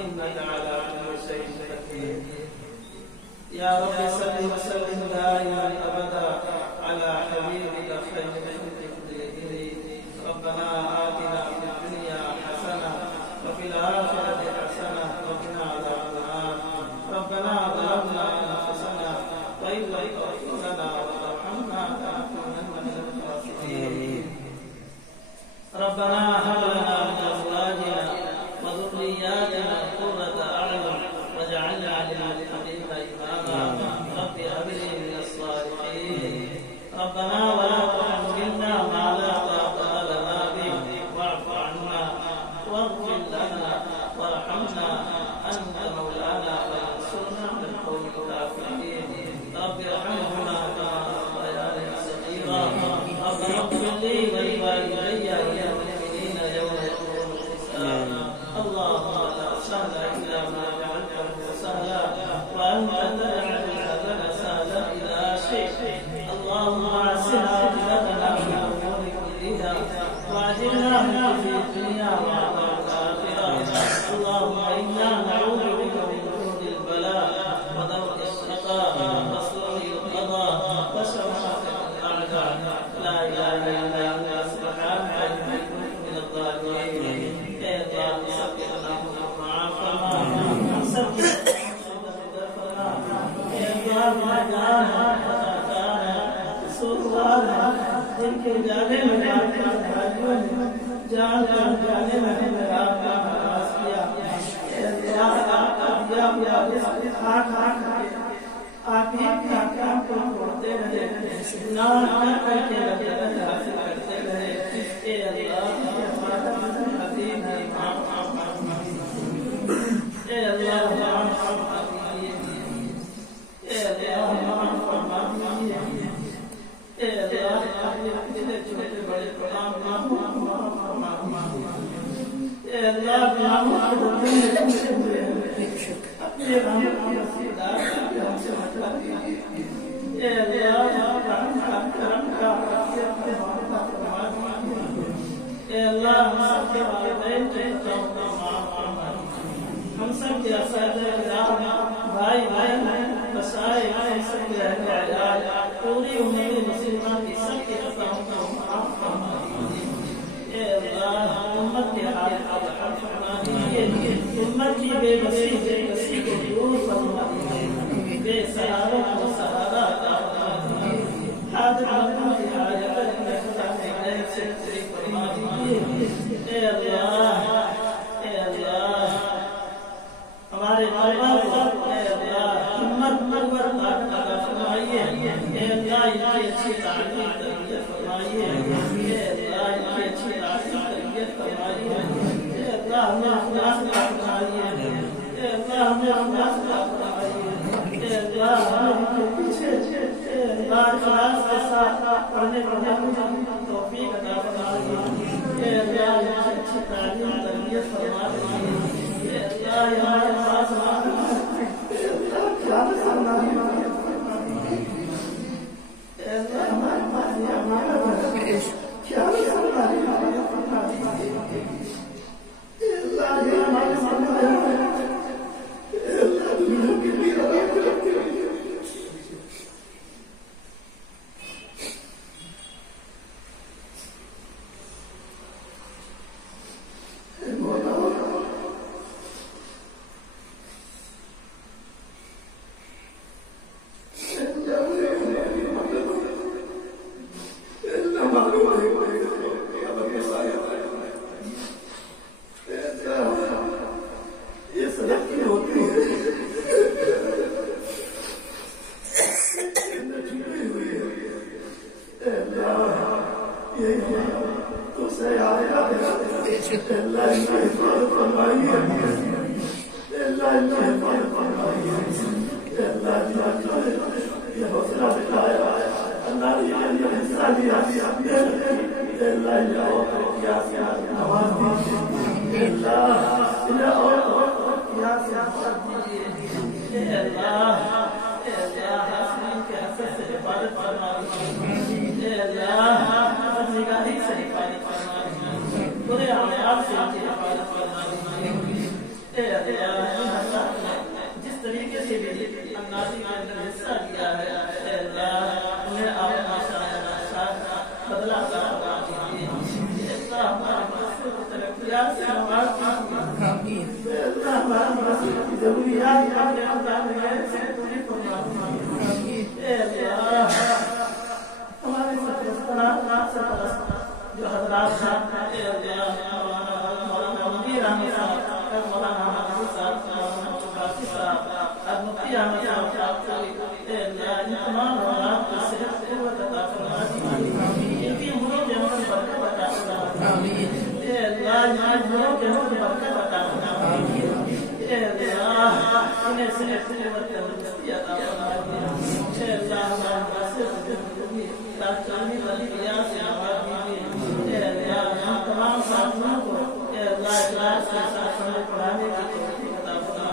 إنك على كل شيء قدير. يا رب صل وسلم دائما ابدا على حبيبك خير خلق كله. ربنا آتنا في الدنيا حسنه وفي الاخره حسنه وقنا عذاب النار. ربنا ظلمنا انفسنا وان لم تغفر لنا وترحمنا لنكونن من الخاسرين. ربنا هب لنا من ازواجنا وذرياتنا قرة اعين واجعلنا للمتقين إماما. رب هب لي من الصالحين. ربنا ولا تحملنا ما لا طاقة لنا به واعف عنا واغفر لنا وارحمنا أنت مولانا فانصرنا على القوم الكافرين. رب ارحمهما كما ربياني صغيرا. رب اغفر لي ولوالدي وللمؤمنين يوم يقوم الحساب. اللهم لا سهل إلا ما جعلته سهلا وأنت تجعل الحزن سهلا إذا شئت. اللهم أحسن عاقبتنا في الأمور كلها وأجرنا من خزي الدنيا وعذاب الآخرة. اللهم إنا نعوذ بك من جهد البلاء ودرك الشقاء وسوء القضاء وشماتة الأعداء. لا إله إلا أنت سبحانك إني كنت من الظالمين. يا الله سبحنا وعافنا جن کے جانے میں جانے میں آپ ہی کام کو چھوڑتے رہے نہ کر کے حاصل کرتے رہے. اے اللہ ہمارا حدیث ہے اے اللہ چھوٹے بڑے ہم سب کے بھائی بہن مسائل سب کے رہنے علاج پوری امت مسلمان کی سب کے خطاؤں کو معاف فرما دیجیے. اے اللہ امت کے حالات فرما دیجیے. امت کی بے بسی کو دور فرما دیجیے. بے سہاروں کو سہارا عطا فرما دیجیے. حاضر مندوں کی حاجت سے فرما دیجیے. اے اللہ ہمارے ہمت منور عطا فرمائیے. اے اللہ ان کی اچھی تعلیم تربیت فرمائیے. اے اللہ ان کی اچھی تعلیم تربیت فرمائیے. اے اللہ ہمیں اخلاص عطا فرمائیے. اے اللہ ہمیں اخلاص عطا فرمائیے. اے اللہ ہمیں ان کے پیچھے اے اللہ اخلاص کے ساتھ پڑھنے کی توفیق عطا فرمائیے. اے اللہ ان کی اچھی تعلیم تربیت فرما دیجیے اللہ ہمارے پاس جس طریقے سے بھی الناسی کے اندر حصہ لیا ہے انہیں آپ بدلا ضروریات ہمارے جو حضرات مولانا مدیر احمد صاحب مولانا محمود صاحب مفتی صاحب مفتی احمد صاحب تمام حضرات کو صحت قوت عطا فرما دیجیے ان کی عمروں کے اندر برکت عطا فرما دیجیے عمروں کے اندر برکت عطا فرما دیجیے انہیں صحت قوت تندرستی عطا فرما دیجیے تمام ساتھیوں کو پڑھانے کی توفیق عطا فرما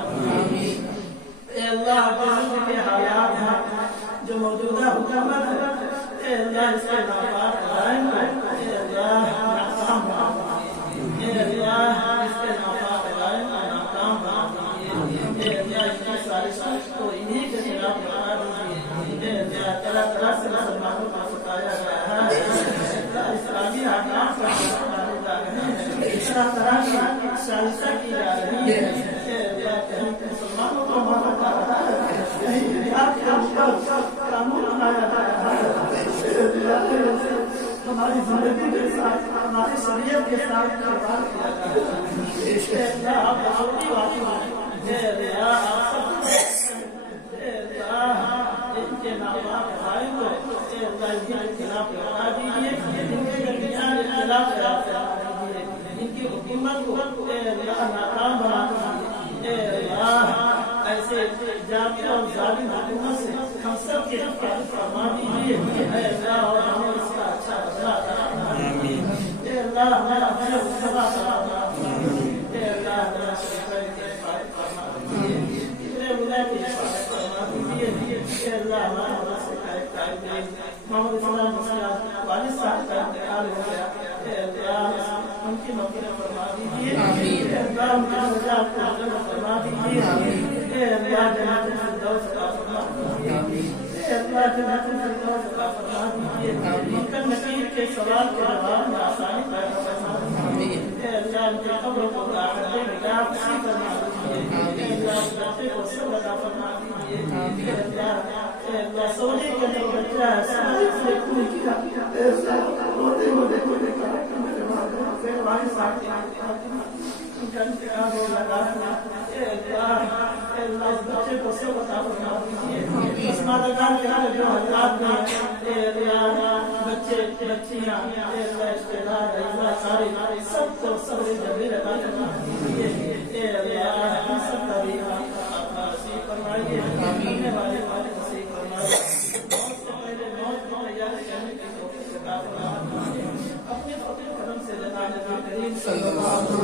اے اللہ کے حالات ہیں جو موجودہ حکومت ہے اے اللہ اس کے نافذ قائم ہے اے اللہ ناکام بنا دیجیے اے اللہ اس کے نافذ قائم ہے ناکام بنا دیجیے اے اللہ اس کی سازشوں کو انہی کے خلاف بنا دیجیے اے اللہ طرح طرح سے مسلمانوں کو ستایا جا رہا ہے اسلامی حکام کا طرح طرح کی سازشیں کی جا رہی ہے کہیں مسلمانوں کو مارا جا رہا ہے کہیں بہار کے اوپر قانون بنایا جا رہا ہے ہماری زندگی کے ساتھ ہماری شریعت کے ساتھ کھلواڑ کیا جا رہا ہے آپ ضروری واقعی ان کے ناپاک بھائی کو ان کے خلاف لڑا دیجیے ان کے درمیان اختلاف پیدا کرا دیجیے ان کی حکومت کو ناکام بنا دیجیے ایسے جاتی اور ظالم حکومت سے ہم سب کے حفاظت فرما دیجیے اے اللہ اور ہمیں اس کا اچھا بدلہ عطا فرما دیجیے اے اللہ ہمیں اپنے مصطفیٰ صلی اللہ علیہ وسلم اے اللہ ہمیں شریفین کی حفاظت فرما دیجیے اتنے ولایت کی حفاظت فرما دیجیے اے اللہ ہمارے اللہ سے قائم دیں محمد اسلام مسلم والد صاحب کا انتقال ہو گیا اے اللہ ان کی مغفرت فرما دیجیے اے اللہ ان کی نجات کو جنت فرما دیجیے اے اللہ جنت الفردوس عطا فرما دیجیے اے اللہ جنت الفردوس عطا فرما دیجیے منکر نکیر کے سوال کے جواب میں آسانی پیدا فرما دیجیے اے اللہ ان کے قبر کو آخرت نگاہ خوشی فرما دیجیے اے اللہ ان بچے کو صبر عطا فرما دیجیے اے اللہ سونے کے اندر بچہ ہے سونے سے کوئی کیا اے اللہ روتے ہوتے کوئی دیکھا میرے والد صاحب ان کا انتقال ہو لگا اے اللہ اس بچے کو صبر عطا فرما دیجیے اس مادگان کے اندر جو حضرات ہیں اے اللہ بچے بچیاں اے اللہ رشتے دار اللہ سارے سب کو صبر جمیل عطا فرما دیجیے اے اللہ سب کا بھی آپ نصیب فرمائیے آمین والے والے نصیب فرمائیے موت سے پہلے موت کو تیار کرنے کی توفیق عطا فرما دیجیے اپنے فضل کرم سے جناب نبی کریم صلی اللہ علیہ وسلم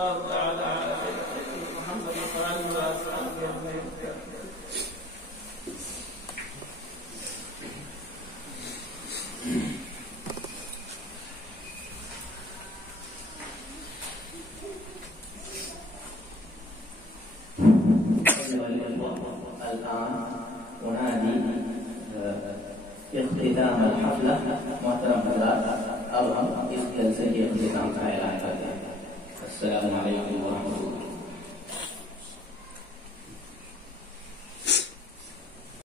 الله تعالى على سيدنا محمد وآله وأصحابه أجمعين. الآن أنادي اختتام الحفلة. محترم حضرات، اب ہم اس جلسے کے اختتام کا اعلان کرتے ہیں. السلام علیکم